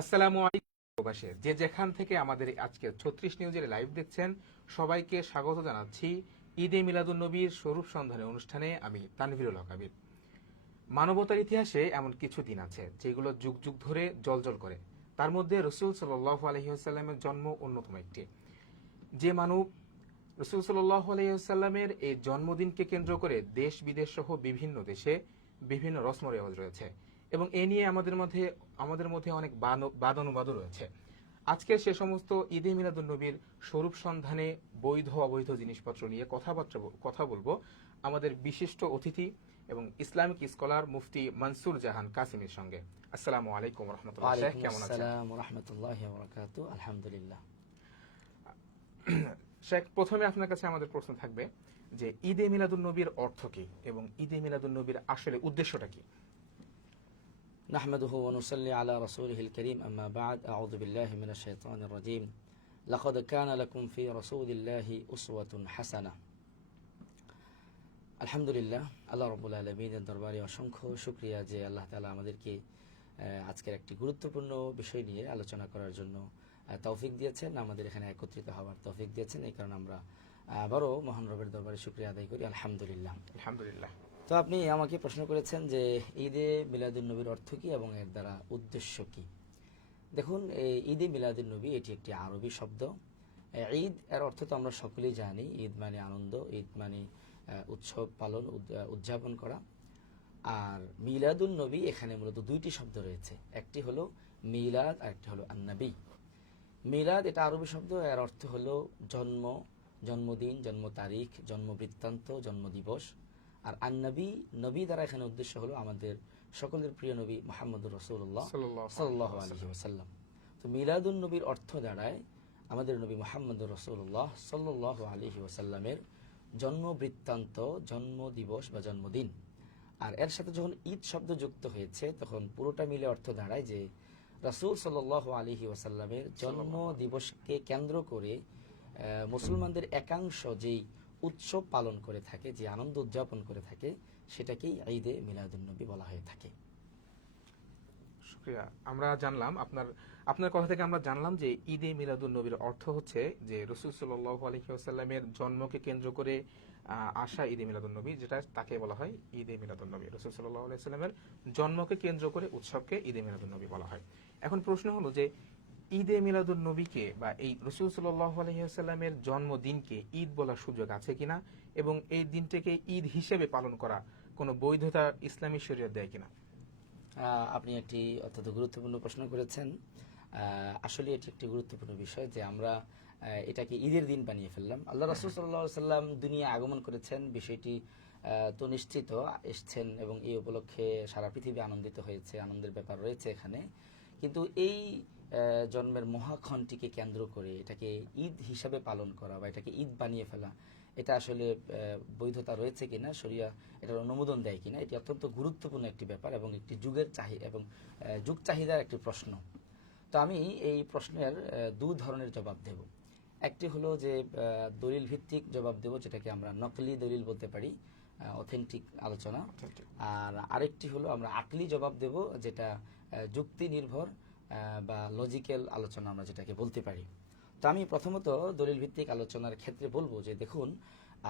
আসসালামু আলাইকুম প্রবাসী। যে যেখান থেকে আমাদের আজকে ৩৬ নিউজের লাইভ দেখছেন, সবাইকে স্বাগত জানাচ্ছি ঈদে মিলাদুন্নবীর স্বরূপ সন্ধানের অনুষ্ঠানে। আমি তানভীরুল হক আবির। মানবতার ইতিহাসে এমন কিছু দিন আছে যেগুলো যুগ যুগ ধরে জ্বলজ্বল করে। তার মধ্যে রসুল সাল্লাল্লাহু আলাইহি ওয়াসাল্লামের জন্ম অন্যতম একটি। যে মানব রসুল সাল্লাল্লাহু আলাইহি ওয়াসাল্লামের এই জন্মদিনকে কেন্দ্র করে দেশ বিদেশ সহ বিভিন্ন দেশে বিভিন্ন রসম রেওয়াজ রয়েছে, এবং এ নিয়ে আমাদের মধ্যে অনেক বাদ অনুবাদও রয়েছে। আজকে সে সমস্ত ঈদে মিলাদুন্নবীর স্বরূপ সন্ধানে বৈধ অবৈধ জিনিসপত্র নিয়ে কথা বলবো আমাদের বিশিষ্ট অতিথি এবং ইসলামিক স্কলার মুফতি মনসুর জাহান কাসিমের সঙ্গে। আসসালামু আলাইকুম রহমতুল্লাহ। শেখ কেমন আছেন? আসসালামু রাহমাতুল্লাহি ওয়া বারাকাতুহু। আলহামদুলিল্লাহ। শেখ, প্রথমে আপনার কাছে আমাদের প্রশ্ন থাকবে যে ঈদে মিলাদুন্নবীর অর্থ কি এবং ঈদে মিলাদুন্নবীর আসলে উদ্দেশ্যটা কি? নাহমাদুহু ওয়া নুসাল্লি আলা রাসূলিহিল কারীম, আম্মা বা'দ। আউযু বিল্লাহি মিনাশ শাইতানির রাজীম। লাকাদ কানা লাকুম ফি রাসূলিল্লাহি উসওয়াতুন হাসানাহ। আলহামদুলিল্লাহ, আল্লাহ রাব্বুল আলামিনের দরবারে অসংখ্য শুকরিয়া যে আল্লাহ তাআলা আমাদেরকে আজকের একটি গুরুত্বপূর্ণ বিষয় নিয়ে আলোচনা করার জন্য তৌফিক দিয়েছেন, আমাদের এখানে একত্রিত হওয়ার তৌফিক দিয়েছেন। এই কারণে আমরা আবারও মহান রবের দরবারে শুকরিয়া আদায় করি। আলহামদুলিল্লাহ। আলহামদুলিল্লাহ। তো আপনি আমাকে প্রশ্ন করেছেন যে ঈদে মিলাদুন্নবীর অর্থ কি এবং এর দ্বারা উদ্দেশ্য কি। দেখুন, ঈদে মিলাদুন্নবী এটি একটি আরবি শব্দ। ঈদ এর অর্থ তো আমরা সকলেই জানি। ঈদ মানে আনন্দ, ঈদ মানে উৎসব পালন, উদযাপন করা। আর মিলাদুন্নবী এখানে মূলত দুইটি শব্দ রয়েছে, একটি হলো মিলাদ আর একটি হলো আন্নবী। মিলাদ এটা আরবি শব্দ, এর অর্থ হলো জন্ম, জন্মদিন, জন্ম তারিখ, জন্ম বৃত্তান্ত, জন্ম দিবস। আর আন্নবী, নবী দ্বারা এখানে উদ্দেশ্য হলো আমাদের সকলের প্রিয় নবী মুহাম্মদুর রাসূলুল্লাহ সাল্লাল্লাহু আলাইহি ওয়াসাল্লাম। তো মিলাদুন নবীর অর্থ দাঁড়ায় আমাদের নবী মুহাম্মদুর রাসূলুল্লাহ সাল্লাল্লাহু আলাইহি ওয়াসাল্লামের জন্ম বৃত্তান্ত, জন্ম দিবস বা জন্মদিন। আর এর সাথে যখন ঈদ শব্দ যুক্ত হয়েছে তখন পুরোটা মিলে অর্থ দাঁড়ায় যে রাসূল সাল্লাল্লাহু আলাইহি ওয়াসাল্লামের জন্ম দিবসকে কেন্দ্র করে মুসলমানদের একাংশ যেই উৎসব পালন করে থাকে, যে আনন্দ উদযাপন করে থাকে, সেটাকেই ঈদে মিলাদুন্নবী বলা হয়ে থাকে। শুকরিয়া। আমরা জানলাম আপনার কথা থেকে আমরা জানলাম যে ঈদে মিলাদুন্নবীর অর্থ হচ্ছে যে রাসূল সাল্লাল্লাহু আলাইহি ওয়াসাল্লামের জন্মকে কেন্দ্র করে আসা ঈদে মিলাদুন্নবী, যেটা তাকে বলা হয় ঈদে মিলাদুন্নবী। রাসূল সাল্লাল্লাহু আলাইহি ওয়াসাল্লামের জন্মকে কেন্দ্র করে উৎসবকে ঈদে মিলাদুন্নবী বলা হয়। এখন প্রশ্ন হলো যে ঈদে মিলাদুন্নবীকে বা এই রাসূল সাল্লাল্লাহু আলাইহি ওয়াসাল্লামের জন্মদিনকে ঈদ বলার সুযোগ আছে কিনা, এবং এই দিনটাকে ঈদ হিসেবে পালন করা কোনো বৈধতা ইসলামী শরীয়ত দেয় কিনা? আপনি একটি অত্যন্ত গুরুত্বপূর্ণ প্রশ্ন করেছেন। আসলে এটি একটি গুরুত্বপূর্ণ বিষয় যে আমরা এটাকে ঈদের দিন বানিয়ে ফেললাম। আল্লাহ রাসূল সাল্লাল্লাহু আলাইহি ওয়াসাল্লাম দুনিয়া আগমন করেছেন, বিষয়টি তো নিশ্চিত এসছেন এবং এই উপলক্ষে সারা পৃথিবী আনন্দিত হয়েছে, আনন্দের ব্যাপার রয়েছে এখানে। কিন্তু এই জন্মের মহাক্ষণটিকে কেন্দ্র করে এটাকে ঈদ হিসাবে পালন করা বা এটাকে ঈদ বানিয়ে ফেলা, এটা আসলে বৈধতা রয়েছে কিনা, শরিয়া এটার অনুমোদন দেয় কিনা, এটি অত্যন্ত গুরুত্বপূর্ণ একটি ব্যাপার এবং একটি যুগের চাহিদা এবং যুগ চাহিদার একটি প্রশ্ন। তো আমি এই প্রশ্নের দুই ধরনের জবাব দেব। একটি হলো যে দলিল ভিত্তিক জবাব দেব, যেটাকে আমরা নকলি দলিল বলতে পারি, অথেন্টিক আলোচনা। আর আরেকটি হলো আমরা আকলি জবাব দেব, যেটা যুক্তি নির্ভর বা লজিক্যাল আলোচনা আমরা যেটাকে বলতে পারি। তো আমি প্রথমত দলিল ভিত্তিক আলোচনার ক্ষেত্রে বলবো যে দেখুন,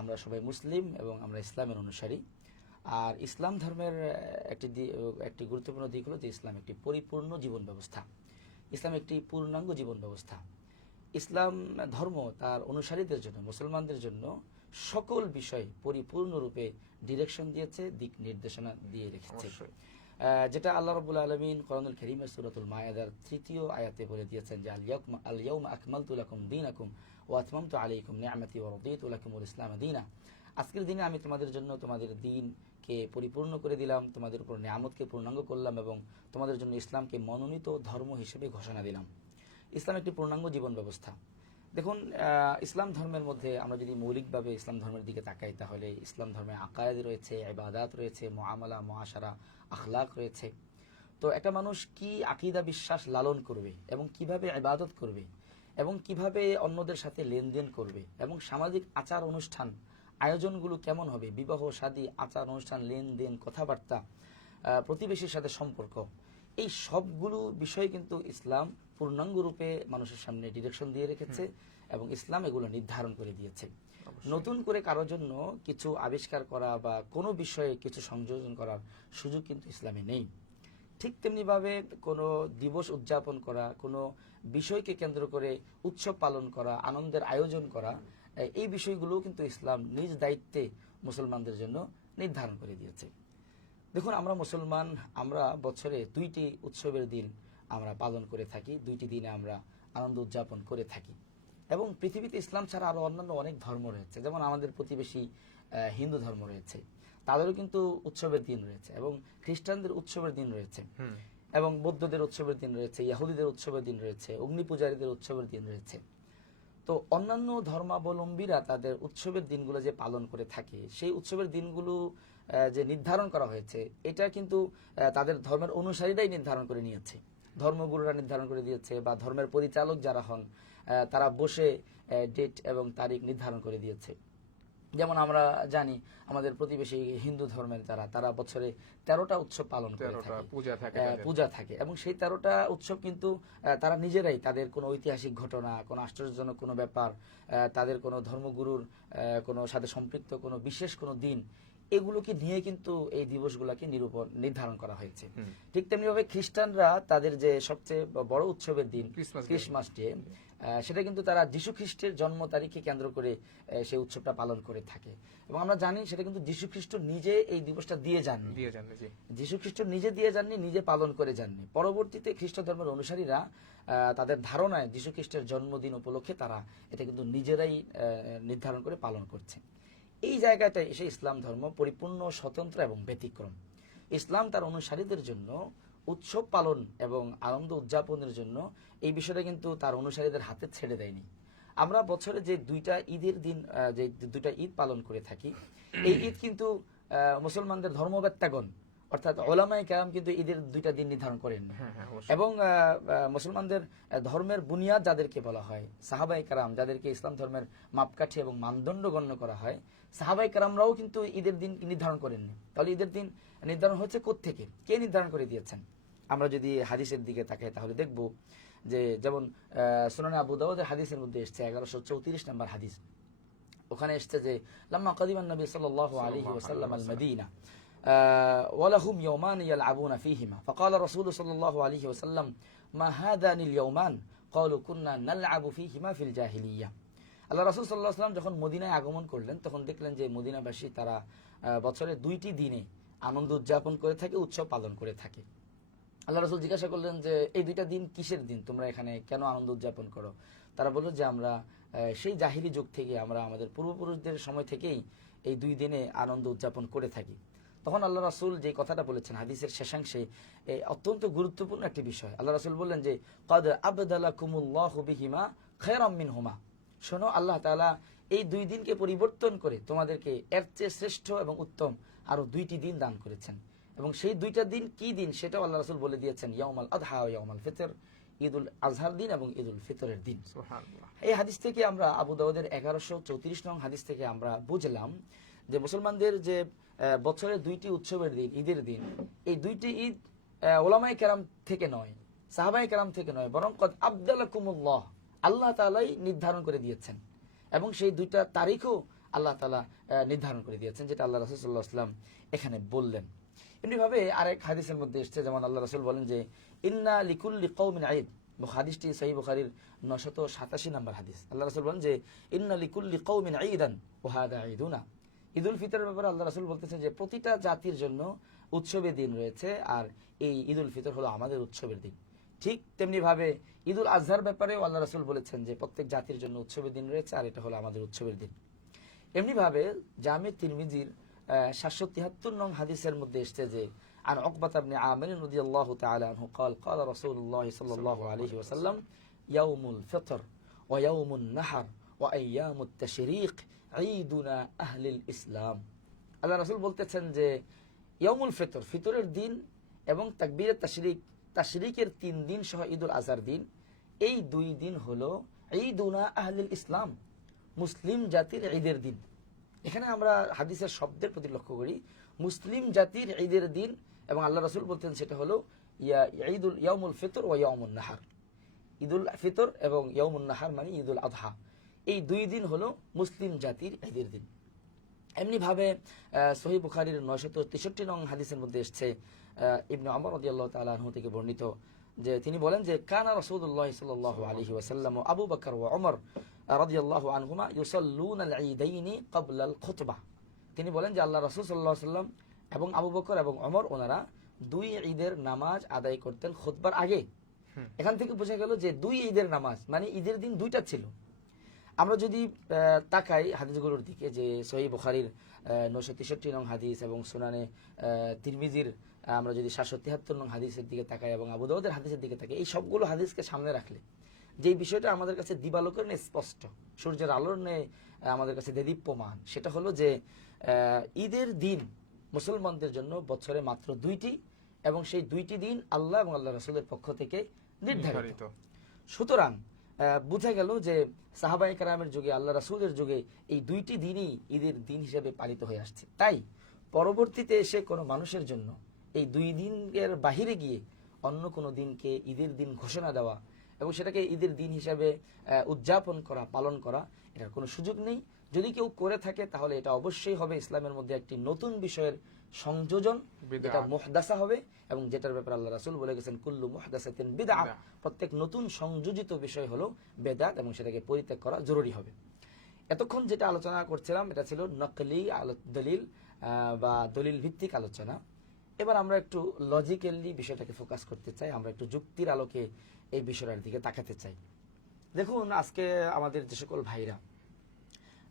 আমরা সবাই মুসলিম এবং আমরা ইসলামের অনুসারী। আর ইসলাম ধর্মের একটি গুরুত্বপূর্ণ দিক হলো যে ইসলাম একটি পরিপূর্ণ জীবন ব্যবস্থা, ইসলাম একটি পূর্ণাঙ্গ জীবন ব্যবস্থা। ইসলাম ধর্ম তার অনুসারীদের জন্য, মুসলমানদের জন্য সকল বিষয় পরিপূর্ণরূপে ডিরেকশন দিয়েছে, দিক নির্দেশনা দিয়ে রেখেছে, যেটা আল্লাহ রাব্বুল আলামিন কোরআনুল কারীমের সূরাতুল মায়েদার ৩য় আয়াতে বলে দিয়েছেন যে আল ইয়াউমা আকমালতু লাকুম দীনাকুম ওয়া আতমামতু আলাইকুম নি'মাতি ওয়া রাদিতু লাকুমুল ইসলাম দীনা। আজকের দিনে আমি তোমাদের জন্য তোমাদের দ্বীনকে পরিপূর্ণ করে দিলাম, তোমাদের উপর নিয়ামতকে পূর্ণাঙ্গ করলাম এবং তোমাদের জন্য ইসলামকে মনোনীত ধর্ম হিসেবে ঘোষণা দিলাম। ইসলাম একটি পূর্ণাঙ্গ জীবন ব্যবস্থা। দেখুন, ইসলাম ধর্মের মধ্যে আমরা যদি মৌলিকভাবে ইসলাম ধর্মের দিকে তাকাই, তাহলে ইসলাম ধর্মে আকায়েদ রয়েছে, ইবাদাত রয়েছে, মুআমালা, মুআশারা, আখলাক রয়েছে। তো একটা মানুষ কি আকীদা বিশ্বাস লালন করবে এবং কিভাবে ইবাদত করবে এবং কিভাবে অন্যদের সাথে লেনদেন করবে এবং সামাজিক আচার অনুষ্ঠান আয়োজনগুলো কেমন হবে, বিবাহ, শাদী, আচার অনুষ্ঠান, লেনদেন, কথাবার্তা, প্রতিবেশীর সাথে সম্পর্ক, এই সবগুলো বিষয় কিন্তু ইসলাম পূর্ণাঙ্গ রূপে মানুষের সামনে ডিরেকশন দিয়ে রেখেছে এবং ইসলাম এগুলো নির্ধারণ করে দিয়েছে। নতুন করে কারোর জন্য কিছু আবিষ্কার করা বা কোনো বিষয়ে কিছু সংযোজন করার সুযোগ কিন্তু ইসলামে নেই। ঠিক তেমনিভাবে কোনো দিবস উদযাপন করা, কোনো বিষয়কে কেন্দ্র করে উৎসব পালন করা, আনন্দের আয়োজন করা, এই বিষয়গুলো কিন্তু ইসলাম নিজ দায়িত্বে মুসলমানদের জন্য নির্ধারণ করে দিয়েছে। দেখুন, আমরা মুসলমান, আমরা বছরে 2টি উৎসবের দিন আমরা পালন করে থাকি, 2টি দিনে আমরা আনন্দ উদযাপন করে থাকি। এবং পৃথিবীতে ইসলাম ছাড়া আরো অন্যান্য অনেক ধর্ম রয়েছে, যেমন আমাদের প্রতিবেশী হিন্দু ধর্ম রয়েছে, তাদেরও কিন্তু উৎসবের দিন রয়েছে, এবং খ্রিস্টানদের উৎসবের দিন রয়েছে, এবং বৌদ্ধদের উৎসবের দিন রয়েছে, ইহুদিদের উৎসবের দিন রয়েছে, অগ্নি পূজারীদের উৎসবের দিন রয়েছে। তো অন্যান্য ধর্মাবলম্বীরা তাদের উৎসবের দিনগুলো যে পালন করে থাকে, সেই উৎসবের দিনগুলো যে নির্ধারণ করা হয়েছে, এটা কিন্তু তাদের ধর্মের অনুসারীরাই নির্ধারণ করে নিয়েছে, ধর্মগুরুরা নির্ধারণ করে দিয়েছে, বা ধর্মের পরিচালক যারা হন তারা বসে ডেট এবং তারিখ নির্ধারণ করে দিয়েছে। যেমন আমরা জানি আমাদের প্রতিবেশী হিন্দু ধর্মের তারা বছরে 13টা উৎসব পালন করে থাকে, পূজা থাকে, এবং সেই 13টা উৎসব কিন্তু তারা নিজেরাই তাদের কোনো ঐতিহাসিক ঘটনা, কোনো আশ্চর্যজনক কোনো ব্যাপার, তাদের কোনো ধর্মগুরুর কোনো সাথে সম্পৃক্ত কোনো বিশেষ কোনো দিন, এগুলোকে নিয়ে কিন্তু এই দিবসগুলোকে নির্ধারণ করা হয়েছে। ঠিক তেমনিভাবে খ্রিস্টানরা তাদের যে সবচেয়ে বড় উৎসবের দিন ক্রিসমাস ডে, সেটা কিন্তু তারা যীশু খ্রিস্টের জন্ম তারিখে কেন্দ্র করে সেই উৎসবটা পালন করে থাকে। এবং আমরা জানি সেটা কিন্তু যীশু খ্রিস্ট নিজে এই দিবসটা দিয়ে যাননি, যীশু খ্রিস্ট নিজে দিয়ে যাননি, নিজে পালন করে যাননি। পরবর্তীতে খ্রিস্ট ধর্মের অনুসারীরা তাদের ধারণায় যীশু খ্রিস্টের জন্মদিন উপলক্ষে তারা এটা কিন্তু নিজেরাই নির্ধারণ করে পালন করছে। এই জায়গাটায় এসে ইসলাম ধর্ম পরিপূর্ণ স্বতন্ত্র এবং ব্যতিক্রম। ইসলাম তার অনুসারীদের জন্য উৎসব পালন এবং আনন্দ উদযাপনের জন্য এই বিষয়টা কিন্তু তার অনুসারীদের হাতে ছেড়ে দেয়নি। আমরা বছরে যে 2টা ঈদের দিন, যে 2টা ঈদ পালন করে থাকি, এই ঈদ কিন্তু মুসলমানদের ধর্মবেত্তাগণ অর্থাৎ ওলামায়ে কেরাম কিন্তু ঈদের 2টা দিন নির্ধারণ করেন, এবং মুসলমানদের ধর্মের বুনিয়াদ যাদেরকে বলা হয় সাহাবায়ে কেরাম, যাদেরকে ইসলাম ধর্মের মাপকাঠি এবং মানদণ্ড গণ্য করা হয়, সাহাবায়ে কেরামরাও কিন্তু ঈদের দিন নির্ধারণ করেননি। তাহলে ঈদের দিন নির্ধারণ হচ্ছে কোত্থেকে, কে নির্ধারণ করে দিয়েছেন? আমরা যদি হাদিসের দিকে তাকাই তাহলে দেখব যে যেমন সুনানে আবু দাউদের হাদিসের মধ্যে এসেছে 1134 নম্বর হাদিস, ওখানে এসেছে যে লাম্মা কাদিমান নবী সাল্লাল্লাহু আলাইহি ওয়াসাল্লাম আল মদিনা ولهم يومان يلعبون فيهما فقال رسول صلى الله عليه وسلم ما هذان اليومان قالوا كنا نلعب فيهما في الجاهلية। আল্লাহ রাসূল সাল্লাল্লাহু আলাইহি ওয়াসাল্লাম যখন মদিনায় আগমন করলেন তখন দেখলেন যে মদিনাবাসী তারা বছরে 2টি দিনে আনন্দ উদযাপন করে থাকে, উৎসব পালন করে থাকে। আল্লাহ রাসূল জিজ্ঞাসা করলেন যে এই 2টা দিন কিসের দিন, তোমরা এখানে কেন আনন্দ উদযাপন করো? তারা বলল যে আমরা সেই জাহিলি যুগ থেকে, আমরা আমাদের পূর্বপুরুষদের সময় থেকেই এই 2 দিনে আনন্দ উদযাপন করে থাকি। তখন আল্লাহ রাসূল যে কথাটা বলেছেন হাদিসের শেষাংশে, অত্যন্ত গুরুত্বপূর্ণ একটি বিষয়। আল্লাহ রাসূল বললেন যে ক্বাদ আবদালাকুমুল্লাহু বিহিমা খায়রাম মিনহুমা, শোনো, আল্লাহ তাআলা এই 2 দিনকে পরিবর্তন করে তোমাদেরকে এর চেয়ে শ্রেষ্ঠ এবং উত্তম আরো 2টি দিন দান করেছেন। এবং সেই 2টা দিন কি দিন সেটাও আল্লাহ রাসূল বলে দিয়েছেন, ইয়াউমুল আযহা ওয়া ইয়াউমুল ফিতর, ঈদুল আজহার দিন এবং ঈদুল ফিতরের দিন। সুবহানাল্লাহ। এই হাদিস থেকে আমরা আবু দাউদের 1134 নং হাদিস থেকে আমরা বুঝলাম যে মুসলমানদের যে বছরে 2টি উৎসবের দিন, ঈদের দিন, এই 2টি ঈদ ওলামায়ে কেরাম থেকে নয়, সাহাবায়ে কেরাম থেকে নয়, বরং কদ আবদালাকুমুল্লাহ, আল্লাহ তাআলাই নির্ধারণ করে দিয়েছেন। এবং সেই 2টা তারিখও আল্লাহ তাআলা নির্ধারণ করে দিয়েছেন, যেটা আল্লাহ রাসূল সাল্লাল্লাহু আলাইহি ওয়াসাল্লাম এখানে বললেন। এমনিভাবে আরেক হাদিসের মধ্যে এসেছে, যেমন আল্লাহ রাসূল বলেন যে ইন্না লিকুল্লি কওমিন ঈদ, হাদিসটি সহিহ বুখারীর 987 নম্বর হাদিস। আল্লাহ রাসূল বলেন যে ইন্না লিকুল্লি কওমিন ঈদান ওয়া হাদা ঈদুনা। ঈদুল ফিতরের ব্যাপারে আল্লাহ রাসূল বলতেছেন যে প্রতিটা জাতির জন্য উৎসবের দিন রয়েছে, আর এই ঈদুল ফিতর হলো আমাদের উৎসবের দিন। ঠিক তেমনি ভাবে ঈদুল আজহার ব্যাপারেও আল্লাহ রাসূল বলেছেন যে প্রত্যেক জাতির জন্য উৎসবের দিন রয়েছে, আর এটা হলো আমাদের উৎসবের দিন। এমনি ভাবে জামে তিরমিজির 773 নং হাদিসের মধ্যে এসেছে যে عن عقبة بن عامر رضي الله تعالى عنه قال قال رسول الله صلى الله عليه وسلم يوم الفطر ويوم النحر وأيام التشريق عيدنا أهل الإسلام। আল্লাহ রাসূল বলতেছেন যে ইয়াউমুল ফিতর, ফিতরের দিন, এবং তাকবীরে তাশরিকের 3 দিন সহ ঈদুল আজহার দিন, এই 2 দিন হলো ঈদুনা আহলিল ইসলাম, মুসলিম জাতির ঈদের দিন। এখানে আমরা হাদিসের শব্দের প্রতি লক্ষ্য করি, মুসলিম জাতির ঈদের দিন, এবং আল্লাহ রাসূল বলতেন সেটা হলো ঈদুল ইয়াউমুল ফিতর ওয়া ইয়াউমুন নাহার। ঈদুল ফিতর এবং ইয়াউমুন নাহার মানে ঈদুল আযহা, এই দুই দিন হলো মুসলিম জাতির ঈদের দিন। এমনিভাবে সহিহ বুখারীর 963 নং হাদিসের মধ্যে এসেছে, ইবনে ওমর রাদিয়াল্লাহু তাআলা আনহু থেকে বর্ণিত, যে তিনি বলেন যে কানা রাসূলুল্লাহ সাল্লাল্লাহু আলাইহি ওয়াসাল্লাম ও আবু বকর ওয়া ওমর রাদিয়াল্লাহু আনহুমা ইউসাল্লুনাল ঈদাইনি ক্বাবলাল খুতবাহ। তিনি বলেন যে আল্লাহ রাসূল সাল্লাল্লাহু আলাইহি ওয়াসাল্লাম এবং আবু বকর এবং ওমর ওনারা দুই ঈদের নামাজ আদায় করতেন খুতবার আগে। এখান থেকে বোঝা গেল যে দুই ঈদের নামাজ মানে ঈদের দিন দুইটা ছিল। আমরা যদি তাকাই হাদিসগুলোর দিকে, যে সহিহ বুখারীর 963 নং হাদিস এবং সুনানে তিরমিজির আমরা যদি 773 নং হাদিসের দিকে তাকাই এবং আবু দাউদের হাদিসের দিকে তাকাই, এই সবগুলো হাদিসকে সামনে রাখলে যে বিষয়টা আমাদের কাছে দিবালোকের ন্যায় স্পষ্ট, সূর্যের আলোর ন্যায় আমাদের কাছে দেদীপ্যমান, সেটা হলো যে ঈদের দিন মুসলমানদের জন্য বছরে মাত্র দুইটি, এবং সেই দুইটি দিন আল্লাহ এবং আল্লাহ রাসূলের পক্ষ থেকে নির্ধারিত। সুতরাং বোঝা গেল যে সাহাবায়ে কেরামের যুগে, আল্লাহ রাসূলের যুগে এই দুইটি দিনই ঈদের দিন হিসেবে পালিত হয়ে আসছে। তাই পরবর্তীতে এসে কোনো মানুষের জন্য এই দুই দিনের বাহিরে গিয়ে অন্য কোনো দিনকে ঈদের দিন ঘোষণা দেওয়া এবং সেটাকে ঈদের দিন হিসাবে উদযাপন করা, পালন করা, এটার কোনো সুযোগ নেই। যদি কেউ করে থাকে তাহলে এটা অবশ্যই হবে ইসলামের মধ্যে একটি নতুন বিষয়ের সংযোজন, যেটা মুহদাসা হবে, এবং যেটার ব্যাপারে আল্লাহ রাসূল বলে গেছেন কুল্লু মুহদাসাতিন বিদআহ, প্রত্যেক নতুন সংযোজিত বিষয় হলো বেদাত, এবং সেটাকে পরিত্যাগ করা জরুরি হবে। এতক্ষণ যেটা আলোচনা করছিলাম এটা ছিল নকলি দলিল বা দলিল ভিত্তিক আলোচনা। এবার আমরা একটু লজিক্যালি বিষয়টাকে ফোকাস করতে চাই, আমরা একটু যুক্তির আলোকে এই বিষয়টার দিকে তাকাতে চাই। দেখুন, আজকে আমাদের যে সকল ভাইরা